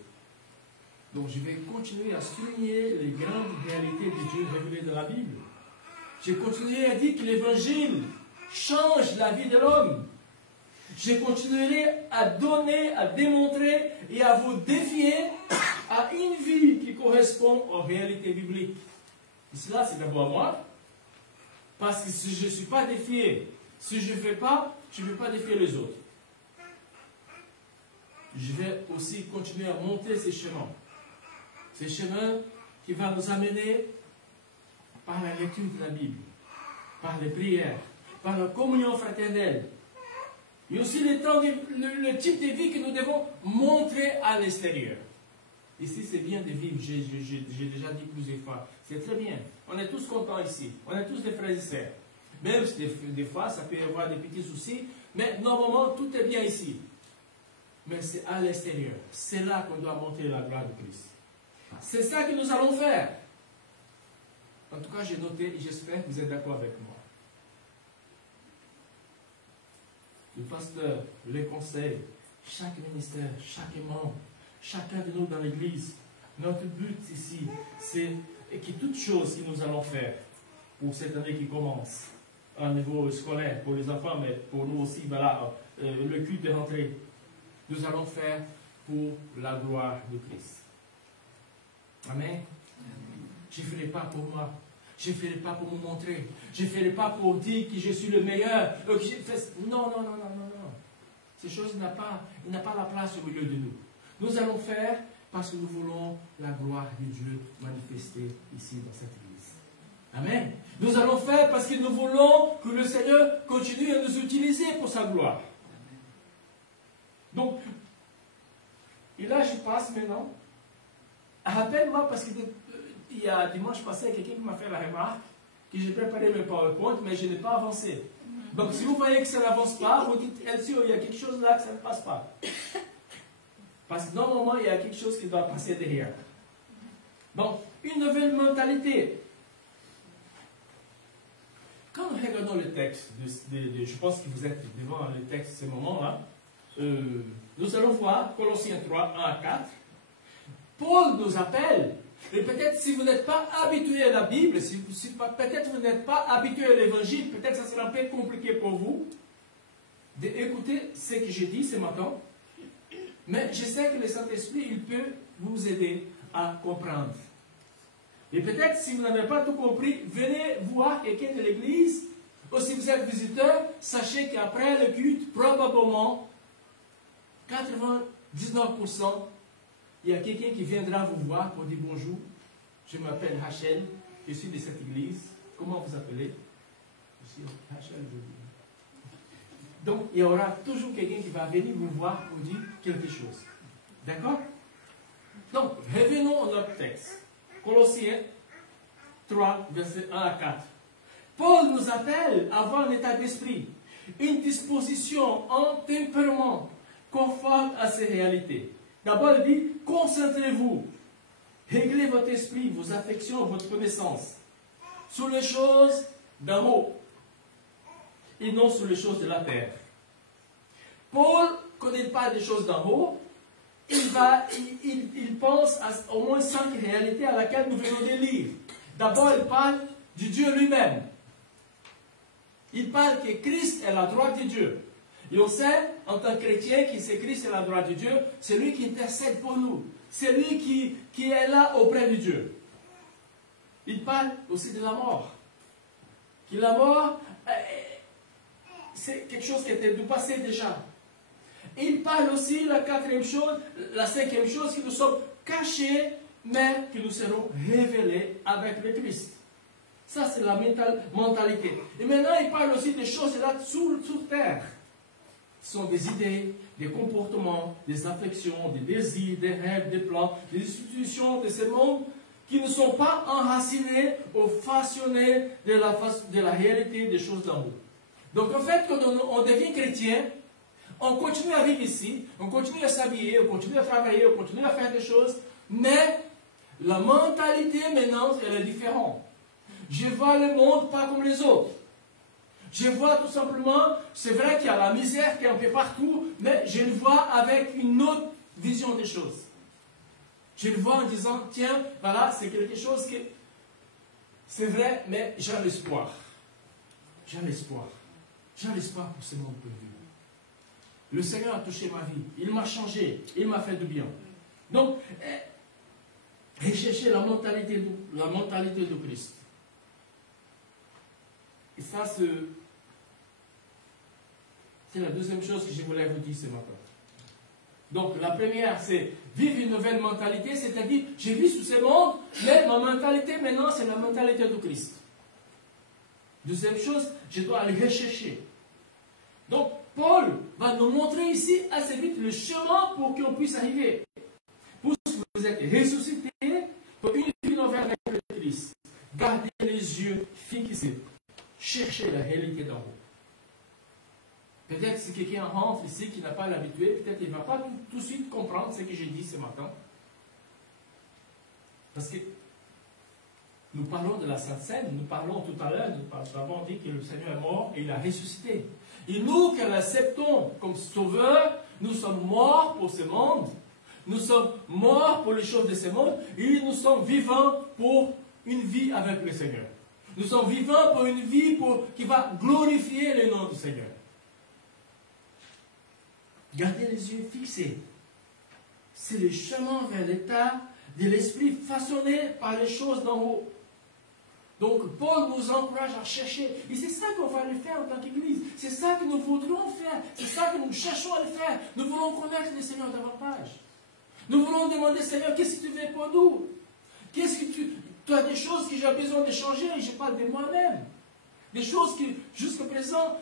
Donc je vais continuer à souligner les grandes réalités de Dieu révélées dans la Bible. Je continuerai à dire que l'Évangile change la vie de l'homme. Je continuerai à donner, à démontrer et à vous défier à une vie qui correspond aux réalités bibliques. Et cela, c'est d'abord moi. Parce que si je ne suis pas défié, si je ne fais pas, je ne vais pas défier les autres. Je vais aussi continuer à monter ces chemins. Ce chemin qui va nous amener par la lecture de la Bible, par les prières, par la communion fraternelle. Et aussi le type de vie que nous devons montrer à l'extérieur. Ici, c'est bien de vivre, j'ai déjà dit plusieurs fois. C'est très bien. On est tous contents ici. On est tous des frères et sœurs. Même si des fois, ça peut y avoir des petits soucis. Mais normalement, tout est bien ici. Mais c'est à l'extérieur. C'est là qu'on doit montrer la gloire de Christ. C'est ça que nous allons faire. En tout cas, j'ai noté et j'espère que vous êtes d'accord avec moi. Le pasteur, les conseils, chaque ministère, chaque membre, chacun de nous dans l'église, notre but ici, c'est que toutes choses que nous allons faire pour cette année qui commence, à niveau scolaire, pour les enfants, mais pour nous aussi, voilà, le culte de rentrée, nous allons faire pour la gloire de Christ. Amen. Je ne ferai pas pour moi. Je ne ferai pas pour me montrer. Je ne ferai pas pour dire que je suis le meilleur. Non, non, non, non, non, non. Ces choses n'ont pas la place au milieu de nous. Nous allons faire parce que nous voulons la gloire de Dieu manifestée ici dans cette église. Amen. Nous allons faire parce que nous voulons que le Seigneur continue à nous utiliser pour sa gloire. Donc, et là je passe maintenant. Rappelle-moi parce que il y a dimanche passé, quelqu'un qui m'a fait la remarque que j'ai préparé mes PowerPoint, mais je n'ai pas avancé. Donc si vous voyez que ça n'avance pas, vous dites, il y a quelque chose là que ça ne passe pas. Parce que normalement, il y a quelque chose qui doit passer derrière. Donc, une nouvelle mentalité. Quand nous regardons le texte, je pense que vous êtes devant le texte ce moment-là, nous allons voir Colossiens 3, 1 à 4. Paul nous appelle, et peut-être si vous n'êtes pas habitué à la Bible, peut-être vous n'êtes pas habitué à l'évangile, peut-être ça sera un peu compliqué pour vous d'écouter ce que j'ai dit ce matin. Mais je sais que le Saint-Esprit, il peut vous aider à comprendre. Et peut-être si vous n'avez pas tout compris, venez voir quelqu'un de l'église, ou si vous êtes visiteur, sachez qu'après le culte, probablement, 99%, il y a quelqu'un qui viendra vous voir pour dire bonjour. Je m'appelle Rachel, je suis de cette église. Comment vous appelez? Je suis Rachel, je dis. Donc, il y aura toujours quelqu'un qui va venir vous voir pour dire quelque chose. D'accord? Donc, revenons à notre texte. Colossiens 3, versets 1 à 4. Paul nous appelle à avoir un état d'esprit, une disposition, un tempérament conforme à ces réalités. D'abord, il dit, concentrez-vous, réglez votre esprit, vos affections, votre connaissance, sur les choses d'en haut, et non sur les choses de la terre. Paul ne connaît pas des choses d'en haut, il pense à au moins 5 réalités à laquelle nous venons de lire. D'abord, il parle du Dieu lui-même. Il parle que Christ est la droite de Dieu. Et on sait, en tant que chrétien, que c'est Christ est la droite de Dieu, c'est lui qui intercède pour nous. C'est lui qui est là auprès de Dieu. Il parle aussi de la mort. Que la mort, c'est quelque chose qui était du passé déjà. Et il parle aussi, la 4e chose, la 5e chose, que nous sommes cachés, mais que nous serons révélés avec le Christ. Ça, c'est la mentalité. Et maintenant, il parle aussi des choses là sur terre. Ce sont des idées, des comportements, des affections, des désirs, des rêves, des plans, des institutions de ce monde qui ne sont pas enracinés ou façonnés de la réalité des choses d'en haut. Donc en fait, quand on devient chrétien, on continue à vivre ici, on continue à s'habiller, on continue à travailler, on continue à faire des choses, mais la mentalité maintenant, elle est différente. Je vois le monde pas comme les autres. Je vois tout simplement, c'est vrai qu'il y a la misère qui est un peu partout, mais je le vois avec une autre vision des choses. Je le vois en disant, tiens, voilà, c'est quelque chose que, c'est vrai, mais j'ai l'espoir. J'ai l'espoir. J'ai l'espoir pour ce monde perdu. Le Seigneur a touché ma vie. Il m'a changé. Il m'a fait du bien. Donc, recherchez la mentalité de Christ. Et ça, c'est la deuxième chose que je voulais vous dire ce matin. Donc la première, c'est vivre une nouvelle mentalité, c'est-à-dire, j'ai vu sous ce monde, mais ma mentalité maintenant, c'est la mentalité de Christ. Deuxième chose, je dois aller rechercher. Donc, Paul va nous montrer ici assez vite le chemin pour qu'on puisse arriver. Pour que vous êtes ressuscités pour une vie nouvelle avec le Christ. Gardez les yeux fixés. Cherchez la réalité d'en haut. Peut-être si quelqu'un rentre ici qui n'a pas l'habitude, peut-être il ne va pas tout de suite comprendre ce que j'ai dit ce matin. Parce que nous parlons de la Sainte Seine, nous parlons tout à l'heure, nous avons dit que le Seigneur est mort et il a ressuscité. Et nous qui l'acceptons comme sauveur, nous sommes morts pour ce monde, nous sommes morts pour les choses de ce monde, et nous sommes vivants pour une vie avec le Seigneur. Nous sommes vivants pour une vie qui va glorifier le nom du Seigneur. Gardez les yeux fixés. C'est le chemin vers l'état de l'esprit façonné par les choses d'en haut. Donc, Paul nous encourage à chercher. Et c'est ça qu'on va le faire en tant qu'Église. C'est ça que nous voudrons faire. C'est ça que nous cherchons à le faire. Nous voulons connaître le Seigneur davantage. Nous voulons demander, Seigneur, qu'est-ce que tu veux pour nous? Qu'est-ce que tu as des choses que j'ai besoin de changer et je parle de moi-même. Des choses que, jusqu'à présent,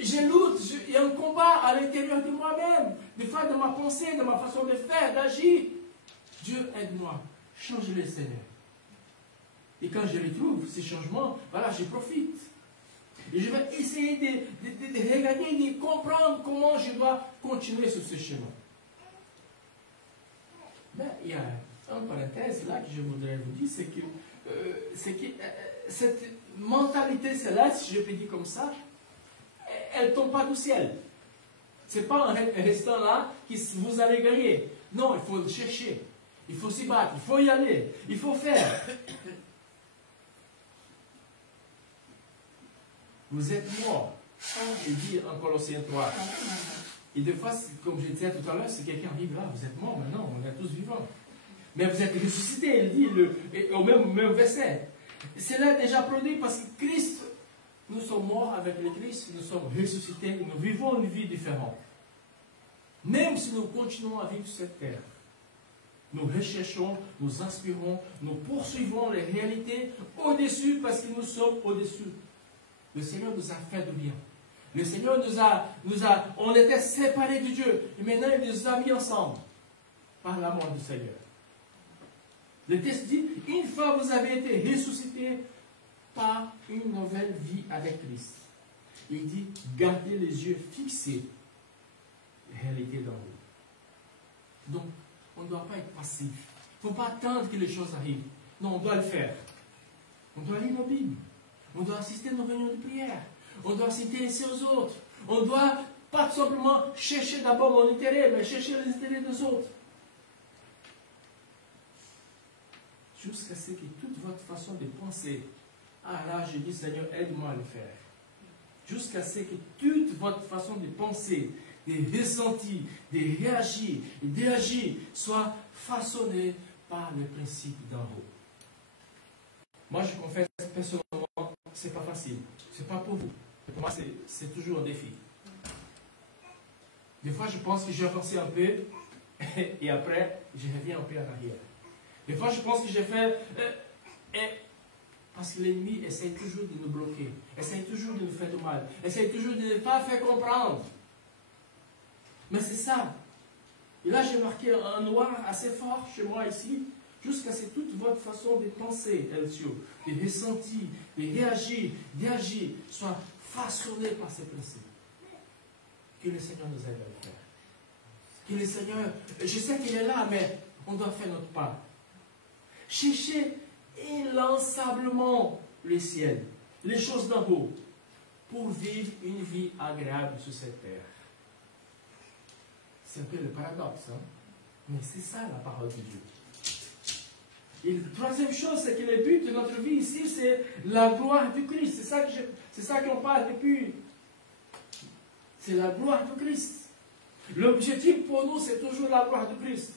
je lutte. Il y a un combat à l'intérieur de moi-même. Des fois, de ma pensée, de ma façon de faire, d'agir. Dieu, aide-moi. Change-le, Seigneur. Et quand je retrouve ces changements, voilà, je profite. Et je vais essayer de regarder, de comprendre comment je dois continuer sur ce chemin. Mais il y a une parenthèse là que je voudrais vous dire, c'est que cette mentalité céleste, si je peux dire comme ça, elle ne tombe pas du ciel. Ce n'est pas en restant là que vous allez gagner. Non, il faut le chercher. Il faut s'y battre, il faut y aller, il faut faire. Vous êtes morts. Il dit en Colossiens 3. Et des fois, comme je disais tout à l'heure, si quelqu'un arrive là, vous êtes morts maintenant, on est tous vivants. Mais vous êtes ressuscités, il dit au même verset. C'est là déjà produit parce que Christ, nous sommes morts avec le Christ, nous sommes ressuscités, nous vivons une vie différente. Même si nous continuons à vivre sur cette terre, nous recherchons, nous inspirons, nous poursuivons les réalités au-dessus parce que nous sommes au-dessus. Le Seigneur nous a fait du bien. Le Seigneur on était séparés de Dieu. Et maintenant, il nous a mis ensemble par l'amour du Seigneur. Le texte dit, une fois vous avez été ressuscités par une nouvelle vie avec Christ. Il dit, gardez les yeux fixés. Réalité d'en haut. Donc, on ne doit pas être passif. Il ne faut pas attendre que les choses arrivent. Non, on doit le faire. On doit lire nos Bibles. On doit assister à nos réunions de prière. On doit s'intéresser aux autres. On ne doit pas tout simplement chercher d'abord mon intérêt, mais chercher les intérêts des autres. Jusqu'à ce que toute votre façon de penser, ah là, je dis, Seigneur, aide-moi à le faire. Jusqu'à ce que toute votre façon de penser, de ressentir, de réagir et d'agir soit façonnée par le principe d'en haut. Moi, je confesse personnellement, ce n'est pas facile. Ce n'est pas pour vous. Pour moi, c'est toujours un défi. Des fois, je pense que j'ai avancé un peu et après, je reviens un peu en arrière. Des fois, je pense que j'ai fait... parce que l'ennemi essaie toujours de nous bloquer, essaie toujours de nous faire du mal, essaie toujours de ne pas faire comprendre. Mais c'est ça. Et là, j'ai marqué un noir assez fort chez moi ici, jusqu'à ce que toute votre façon de penser, Elcio, de ressentir, de réagir, d'agir, soit façonnée par ces principes. Que le Seigneur nous aide à le faire. Que le Seigneur, je sais qu'il est là, mais on doit faire notre part. Cherchez inlassablement le ciel, les choses d'en haut, pour vivre une vie agréable sur cette terre. C'est un peu le paradoxe, hein? Mais c'est ça la parole de Dieu. Et la troisième chose, c'est que le but de notre vie ici, c'est la gloire du Christ. C'est ça qu'on parle depuis. C'est la gloire du Christ. L'objectif pour nous, c'est toujours la gloire du Christ.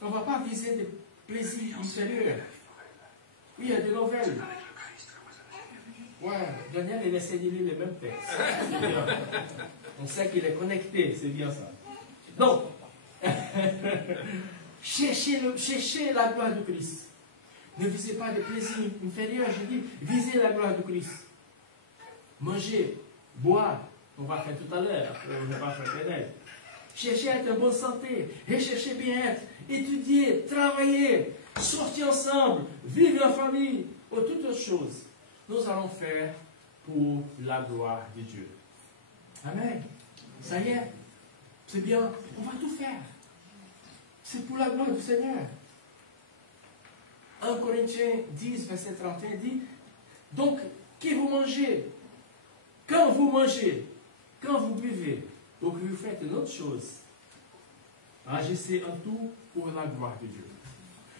On ne va pas viser des plaisirs inférieurs. Oui, il y a des nouvelles. Ouais, Daniel, il essaie de lire les mêmes textes. On sait qu'il est connecté, c'est bien ça. Donc, cherchez la gloire de Christ. Ne visez pas des plaisirs inférieurs, je dis, visez la gloire de Christ. Mangez, boire, on va faire tout à l'heure, après on va faire pénètre. Cherchez à être en bonne santé, recherchez bien-être, étudier, travailler, sortir ensemble, vivre en famille, ou toute autre chose. Nous allons faire pour la gloire de Dieu. Amen. Ça y est, c'est bien, on va tout faire. C'est pour la gloire du Seigneur. 1 Corinthiens 10, verset 31 dit, donc, que vous mangez, quand vous mangez, quand vous buvez, donc vous faites une autre chose. Agissez en tout pour la gloire de Dieu.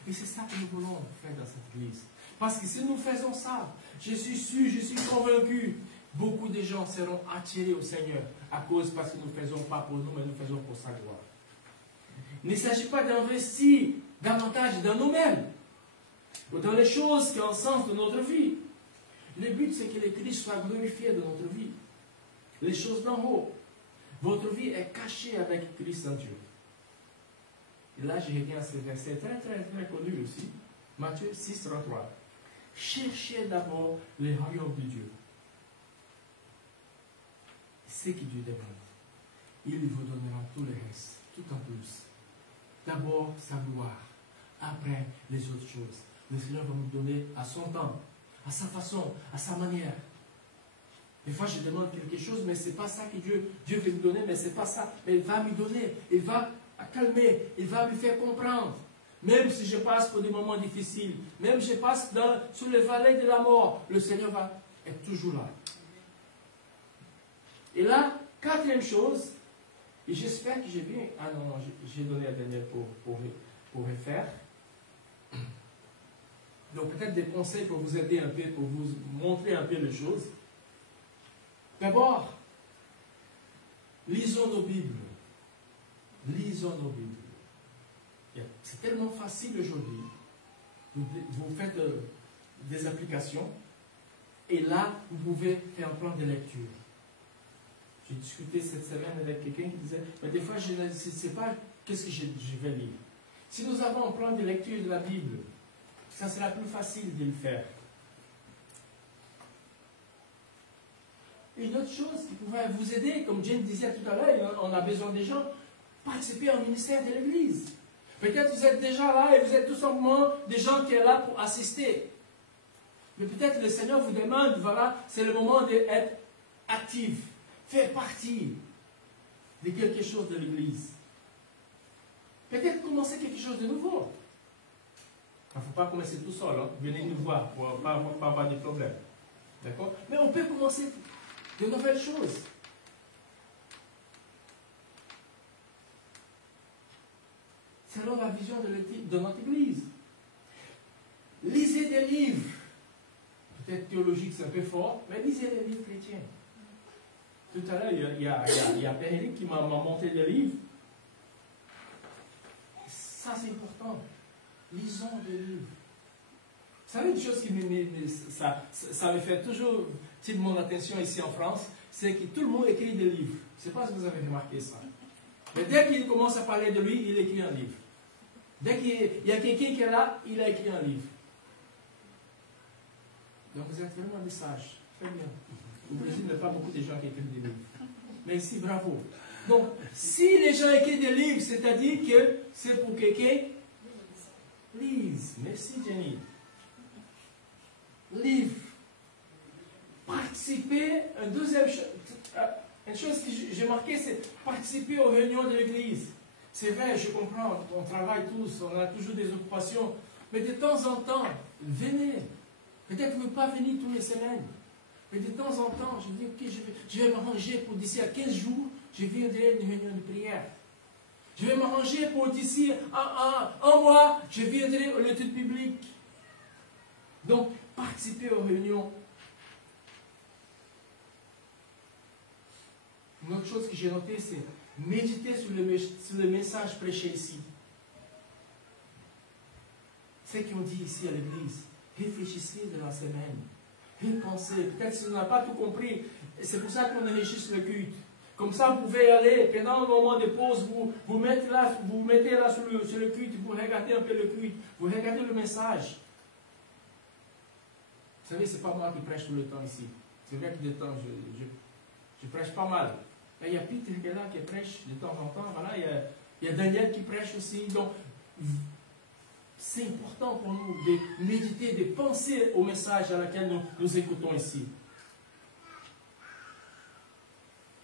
Et c'est ça que nous voulons faire dans cette église. Parce que si nous faisons ça, je suis sûr, je suis convaincu, beaucoup de gens seront attirés au Seigneur parce que nous ne faisons pas pour nous, mais nous faisons pour sa gloire. Il ne s'agit pas d'investir davantage dans nous-mêmes ou dans les choses qui ont le sens de notre vie. Le but, c'est que le Christ soit glorifié dans notre vie. Les choses d'en haut. Votre vie est cachée avec Christ en Dieu. Et là, je reviens à ce verset très, très, très connu aussi. Matthieu 6, 33. Cherchez d'abord le royaume de Dieu. C'est ce que Dieu demande. Il vous donnera tout le reste, tout en plus. D'abord sa gloire, après les autres choses. Le Seigneur va nous donner à son temps, à sa façon, à sa manière. Des fois, je demande quelque chose, mais ce n'est pas ça que Dieu veut me donner, mais ce n'est pas ça. Mais il va me donner, il va calmer, il va me faire comprendre. Même si je passe pour des moments difficiles, même si je passe sur les vallées de la mort, le Seigneur va être toujours là. Et là, quatrième chose, et j'espère que j'ai bien... Ah non, j'ai donné à Daniel pour refaire. Donc peut-être des conseils pour vous aider un peu, pour vous montrer un peu les choses. D'abord, lisons nos Bibles. Lisons nos Bibles. C'est tellement facile aujourd'hui. Vous faites des applications et là, vous pouvez faire un plan de lecture. J'ai discuté cette semaine avec quelqu'un qui disait, mais des fois, je ne sais pas qu'est-ce que je vais lire. Si nous avons un plan de lecture de la Bible, ça sera plus facile de le faire. Une autre chose qui pourrait vous aider, comme Jane disait tout à l'heure, on a besoin des gens, participer au ministère de l'Église. Peut-être vous êtes déjà là et vous êtes tout simplement des gens qui sont là pour assister. Mais peut-être le Seigneur vous demande, voilà, c'est le moment d'être actif. Faire partie de quelque chose de l'Église. Peut-être commencer quelque chose de nouveau. Il ne faut pas commencer tout seul. Hein. Venez nous voir pour ne pas avoir de problèmes. D'accord? Mais on peut commencer de nouvelles choses. Selon la vision de notre Église. Lisez des livres. Peut-être théologiques, c'est un peu fort, mais lisez des livres chrétiens. Tout à l'heure, il y a Père Éric qui m'a montré des livres. Ça, c'est important. Lisons des livres. Vous savez, une chose qui ça me fait toujours tirer mon attention ici en France, c'est que tout le monde écrit des livres. Je ne sais pas si vous avez remarqué ça. Mais dès qu'il commence à parler de lui, il écrit un livre. Dès qu'il y a quelqu'un qui est là, il a écrit un livre. Donc vous êtes vraiment des sages. Très bien. Au Brésil, il n'y a pas beaucoup de gens qui écrivent des livres. Merci, bravo. Donc, si les gens écrivent des livres, c'est-à-dire que c'est pour quelqu'un, lise. Merci, Jenny. Livre. Participer, une chose que j'ai marqué, c'est participer aux réunions de l'Église. C'est vrai, je comprends, on travaille tous, on a toujours des occupations, mais de temps en temps, venez. Peut-être ne pas venir toutes les semaines. Mais de temps en temps, je dis, ok, je vais m'arranger pour d'ici à 15 jours, je viendrai à une réunion de prière. Je vais m'arranger pour d'ici à un mois, je viendrai à l'étude biblique. Donc, participer aux réunions. Une autre chose que j'ai notée, c'est méditer sur le message prêché ici. Ce qu'on dit ici à l'église. Réfléchissez de la semaine. Repensez. Peut-être si on n'a pas tout compris, c'est pour ça qu'on enrichisse le culte. Comme ça, vous pouvez aller, pendant le moment de pause, vous mettez là sur le culte, vous regardez un peu le culte, vous regardez le message. Vous savez, ce n'est pas moi qui prêche tout le temps ici. C'est vrai que de temps, je prêche pas mal. Là, il y a Peter qui est là, qui prêche de temps en temps. Voilà, il y a Daniel qui prêche aussi. Donc, c'est important pour nous de méditer, de penser au message à laquelle nous écoutons ici.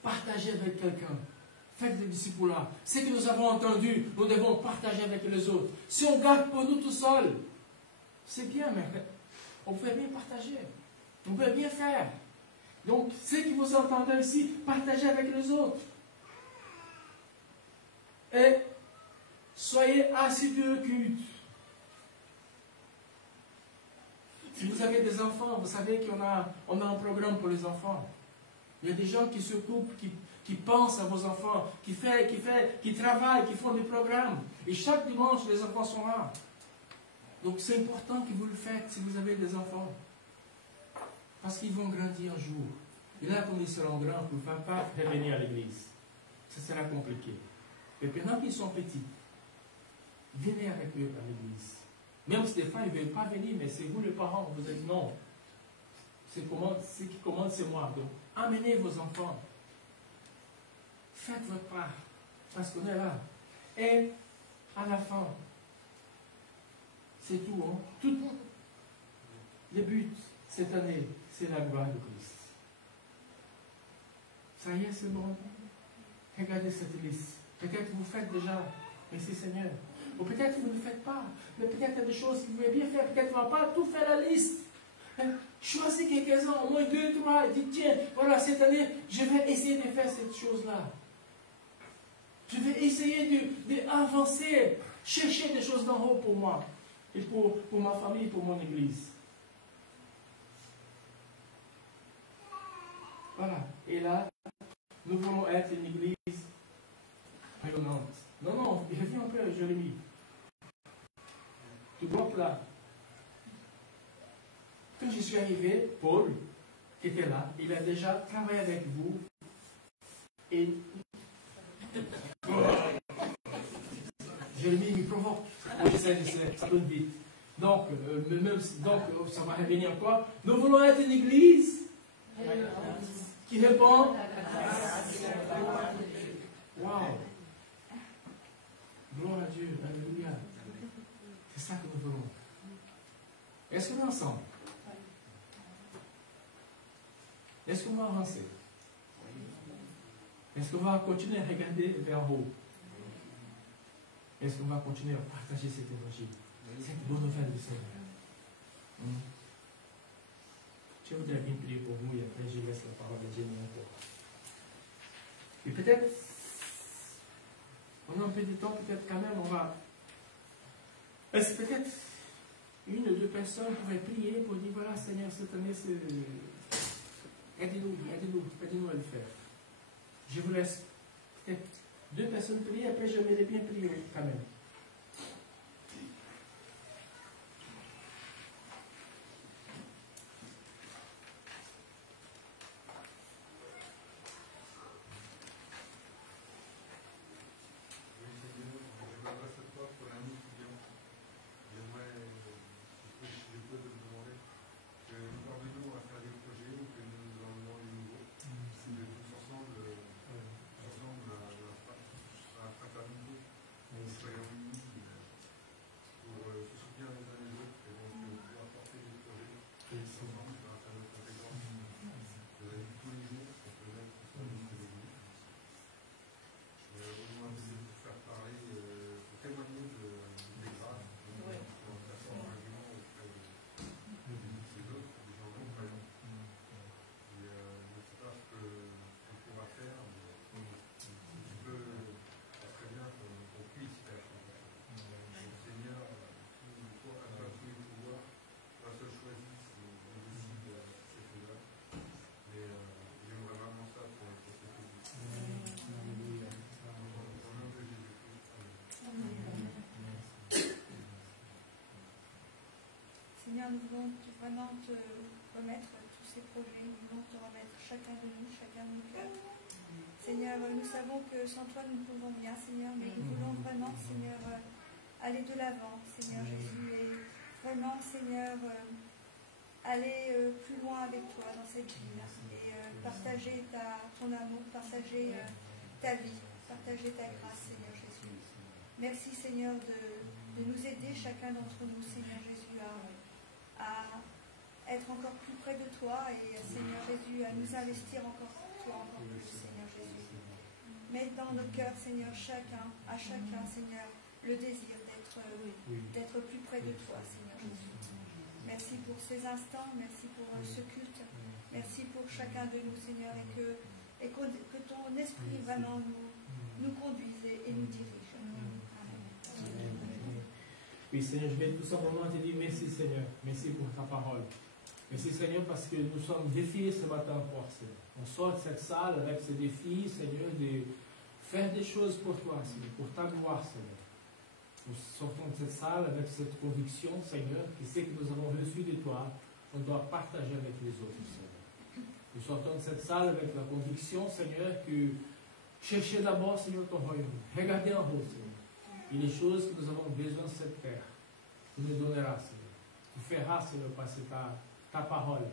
Partagez avec quelqu'un. Faites des disciples-là. Ce que nous avons entendu, nous devons partager avec les autres. Si on garde pour nous tout seuls, c'est bien, mais on peut bien partager. On peut bien faire. Donc, ce que vous entendez ici, partagez avec les autres. Et soyez assidus au culte. Si vous avez des enfants, vous savez qu'on a un programme pour les enfants. Il y a des gens qui s'occupent, qui pensent à vos enfants, qui travaillent, qui font des programmes. Et chaque dimanche, les enfants sont là. Donc c'est important que vous le faites si vous avez des enfants. Parce qu'ils vont grandir un jour. Et là, quand ils seront grands, vous ne pouvez pas revenir à l'église. Ça sera compliqué. Mais pendant qu'ils sont petits, venez avec eux à l'église. Même si des fois, ils ne veulent pas venir, mais c'est vous les parents, vous êtes non. Ce qui commande, c'est moi. Donc, amenez vos enfants. Faites votre part. Parce qu'on est là. Et à la fin, c'est tout. Hein? Tout le but cette année, c'est la gloire de Christ. Ça y est, c'est bon. Regardez cette liste. Peut-être que vous faites déjà. Merci Seigneur. Ou peut-être que vous ne le faites pas. Mais peut-être qu'il y a des choses que vous pouvez bien faire. Peut-être qu'on ne va pas tout faire la liste. Choisis quelques-uns, au moins 2, 3, et dis, tiens, voilà, cette année, je vais essayer de faire cette chose-là. Je vais essayer d'avancer, chercher des choses d'en haut pour moi, et pour ma famille, pour mon église. Voilà. Et là, nous voulons être une église rayonnante. Non, reviens un peu, Jérémie. Tu bloques là. Quand je suis arrivé, Paul, qui était là, il a déjà travaillé avec vous. Et Jérémie me provoque. Moi, j'essaie, ça donne vite. Donc, ça va revenir encore. Nous voulons être une église qui répond. Waouh! Gloire à Dieu, alléluia. C'est ça que nous voulons. Est-ce qu'on est ensemble? Est-ce qu'on va avancer? Est-ce qu'on va continuer à regarder vers en haut? Est-ce qu'on va continuer à partager cet évangile, cette bonne nouvelle du Seigneur? Je voudrais bien prier pour vous et après je laisse la parole à Jérémie encore. Et peut-être, on a un peu de temps, peut-être quand même, on va. Est-ce que peut-être une ou deux personnes pourraient prier pour dire voilà, Seigneur, cette année, aidez-nous à le faire. Je vous laisse peut-être 2 personnes prier, après j'aimerais bien prier quand même. Seigneur, nous voulons vraiment te remettre tous ces projets, nous voulons te remettre chacun de nous, chacun de nos cœurs. Seigneur, nous savons que sans toi nous ne pouvons rien, Seigneur, mais nous voulons vraiment, Seigneur, aller de l'avant, Seigneur Jésus, et vraiment, Seigneur, aller plus loin avec toi dans cette vie, et partager ton amour, partager ta vie, partager ta grâce, Seigneur Jésus. Merci, Seigneur, de nous aider, chacun d'entre nous, Seigneur Jésus, à être encore plus près de toi et, Seigneur Jésus, à nous investir encore plus, Seigneur Jésus. Mets dans nos cœurs, Seigneur, à chacun, Seigneur, le désir d'être plus près de toi, Seigneur Jésus. Merci pour ces instants, merci pour ce culte, merci pour chacun de nous, Seigneur, et que ton esprit vraiment nous conduise et nous dirige. Amen. Oui, Seigneur, je vais tout simplement te dire merci, Seigneur. Merci pour ta parole. Merci, Seigneur, parce que nous sommes défiés ce matin encore, Seigneur. On sort de cette salle avec ce défi, Seigneur, de faire des choses pour toi, Seigneur, pour ta gloire, Seigneur. Nous sortons de cette salle avec cette conviction, Seigneur, que ce que nous avons reçu de toi, on doit partager avec les autres, Seigneur. Nous sortons de cette salle avec la conviction, Seigneur, que cherchez d'abord, Seigneur, ton royaume. Regardez en haut, Seigneur. Et les choses que nous avons besoin de cette terre, tu nous donneras, Seigneur. Tu feras, Seigneur, passer ta parole,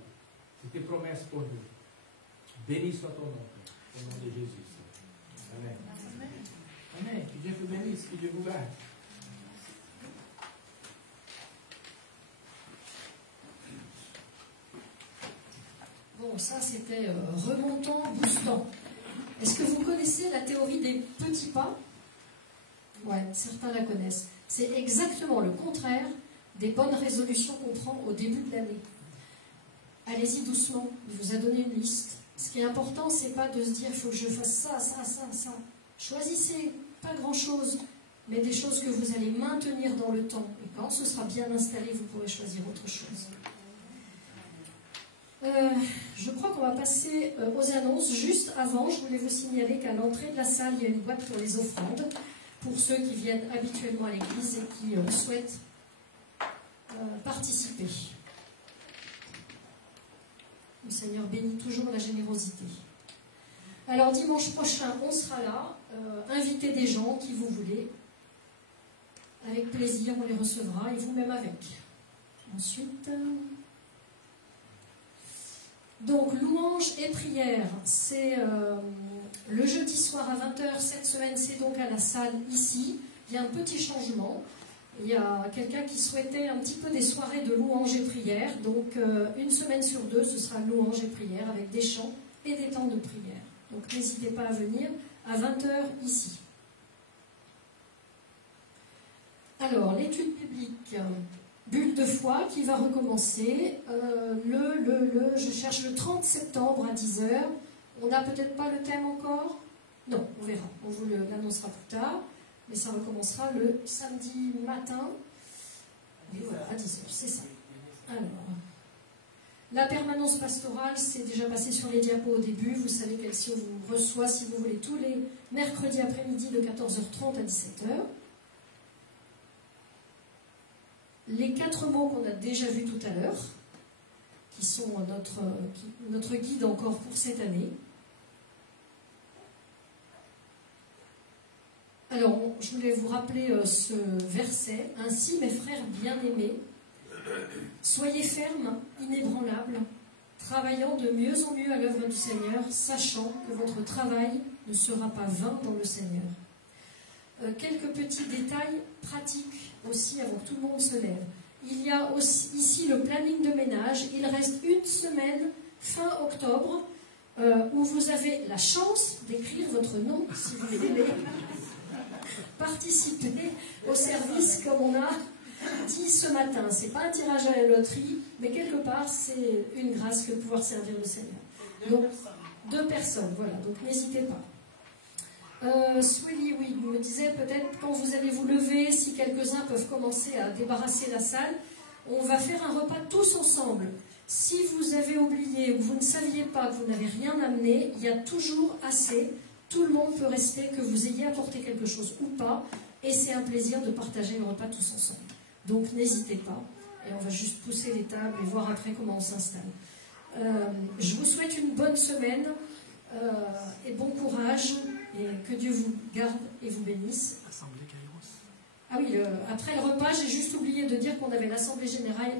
c'est tes promesses pour nous. Béni soit ton nom, au nom de Jésus. Amen. Amen. Que Dieu vous bénisse, que Dieu vous garde. Bon, ça c'était remontant, boostant. Est-ce que vous connaissez la théorie des petits pas? Ouais, certains la connaissent. C'est exactement le contraire des bonnes résolutions qu'on prend au début de l'année. Allez-y doucement, il vous a donné une liste. Ce qui est important, c'est pas de se dire, il faut que je fasse ça, ça, ça, ça. Choisissez pas grand-chose, mais des choses que vous allez maintenir dans le temps. Et quand ce sera bien installé, vous pourrez choisir autre chose. Je crois qu'on va passer aux annonces. Juste avant, je voulais vous signaler qu'à l'entrée de la salle, il y a une boîte pour les offrandes, pour ceux qui viennent habituellement à l'église et qui souhaitent participer. Le Seigneur bénit toujours la générosité. Alors dimanche prochain, on sera là. Invitez des gens qui vous voulez. Avec plaisir, on les recevra, et vous-même avec. Ensuite... Donc, louange et prière, c'est le jeudi soir à 20h. Cette semaine, c'est donc à la salle ici. Il y a un petit changement. Il y a quelqu'un qui souhaitait un petit peu des soirées de louange et prière. Donc, une semaine sur deux, ce sera louange et prière avec des chants et des temps de prière. Donc, n'hésitez pas à venir à 20h ici. Alors, l'étude biblique... Bulle de foi qui va recommencer je cherche le 30 septembre à 10h. On n'a peut-être pas le thème encore? Non, on verra. On vous l'annoncera plus tard. Mais ça recommencera le samedi matin. Et voilà, à 10h, c'est ça. Alors, la permanence pastorale, c'est déjà passé sur les diapos au début. Vous savez qu'elle vous reçoit, si vous voulez, tous les mercredis après-midi de 14h30 à 17h. Les 4 mots qu'on a déjà vus tout à l'heure, qui sont notre guide encore pour cette année. Alors, je voulais vous rappeler ce verset. « Ainsi, mes frères bien-aimés, soyez fermes, inébranlables, travaillant de mieux en mieux à l'œuvre du Seigneur, sachant que votre travail ne sera pas vain dans le Seigneur. » Quelques petits détails pratiques aussi avant que tout le monde se lève. Il y a aussi ici le planning de ménage. Il reste une semaine, fin octobre, où vous avez la chance d'écrire votre nom, si vous voulez participer au service comme on a dit ce matin. Ce n'est pas un tirage à la loterie, mais quelque part, c'est une grâce que de pouvoir servir le Seigneur. Donc, 2 personnes, voilà, donc n'hésitez pas. Swilly, oui, me disait peut-être quand vous allez vous lever, si quelques-uns peuvent commencer à débarrasser la salle, on va faire un repas tous ensemble. Si vous avez oublié ou vous ne saviez pas que vous n'avez rien amené, il y a toujours assez. Tout le monde peut rester, que vous ayez apporté quelque chose ou pas, et c'est un plaisir de partager le repas tous ensemble. Donc n'hésitez pas, et on va juste pousser les tables et voir après comment on s'installe. Je vous souhaite une bonne semaine. et bon courage, et que Dieu vous garde et vous bénisse. Assemblée Kairos. Ah oui, après le repas, j'ai juste oublié de dire qu'on avait l'assemblée générale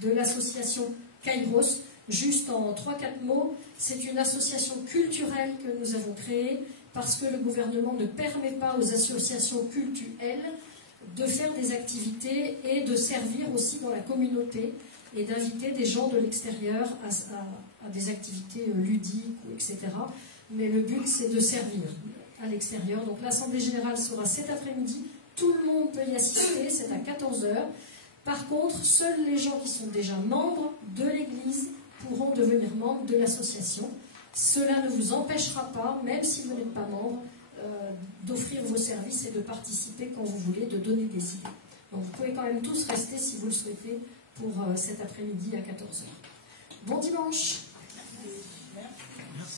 de l'association Kairos. Juste en 3-4 mots, c'est une association culturelle que nous avons créée parce que le gouvernement ne permet pas aux associations cultuelles de faire des activités et de servir aussi dans la communauté et d'inviter des gens de l'extérieur à des activités ludiques, etc. Mais le but, c'est de servir à l'extérieur. Donc l'Assemblée Générale sera cet après-midi. Tout le monde peut y assister, c'est à 14h. Par contre, seuls les gens qui sont déjà membres de l'Église pourront devenir membres de l'association. Cela ne vous empêchera pas, même si vous n'êtes pas membre, d'offrir vos services et de participer quand vous voulez, de donner des idées. Donc vous pouvez quand même tous rester si vous le souhaitez pour cet après-midi à 14h. Bon dimanche!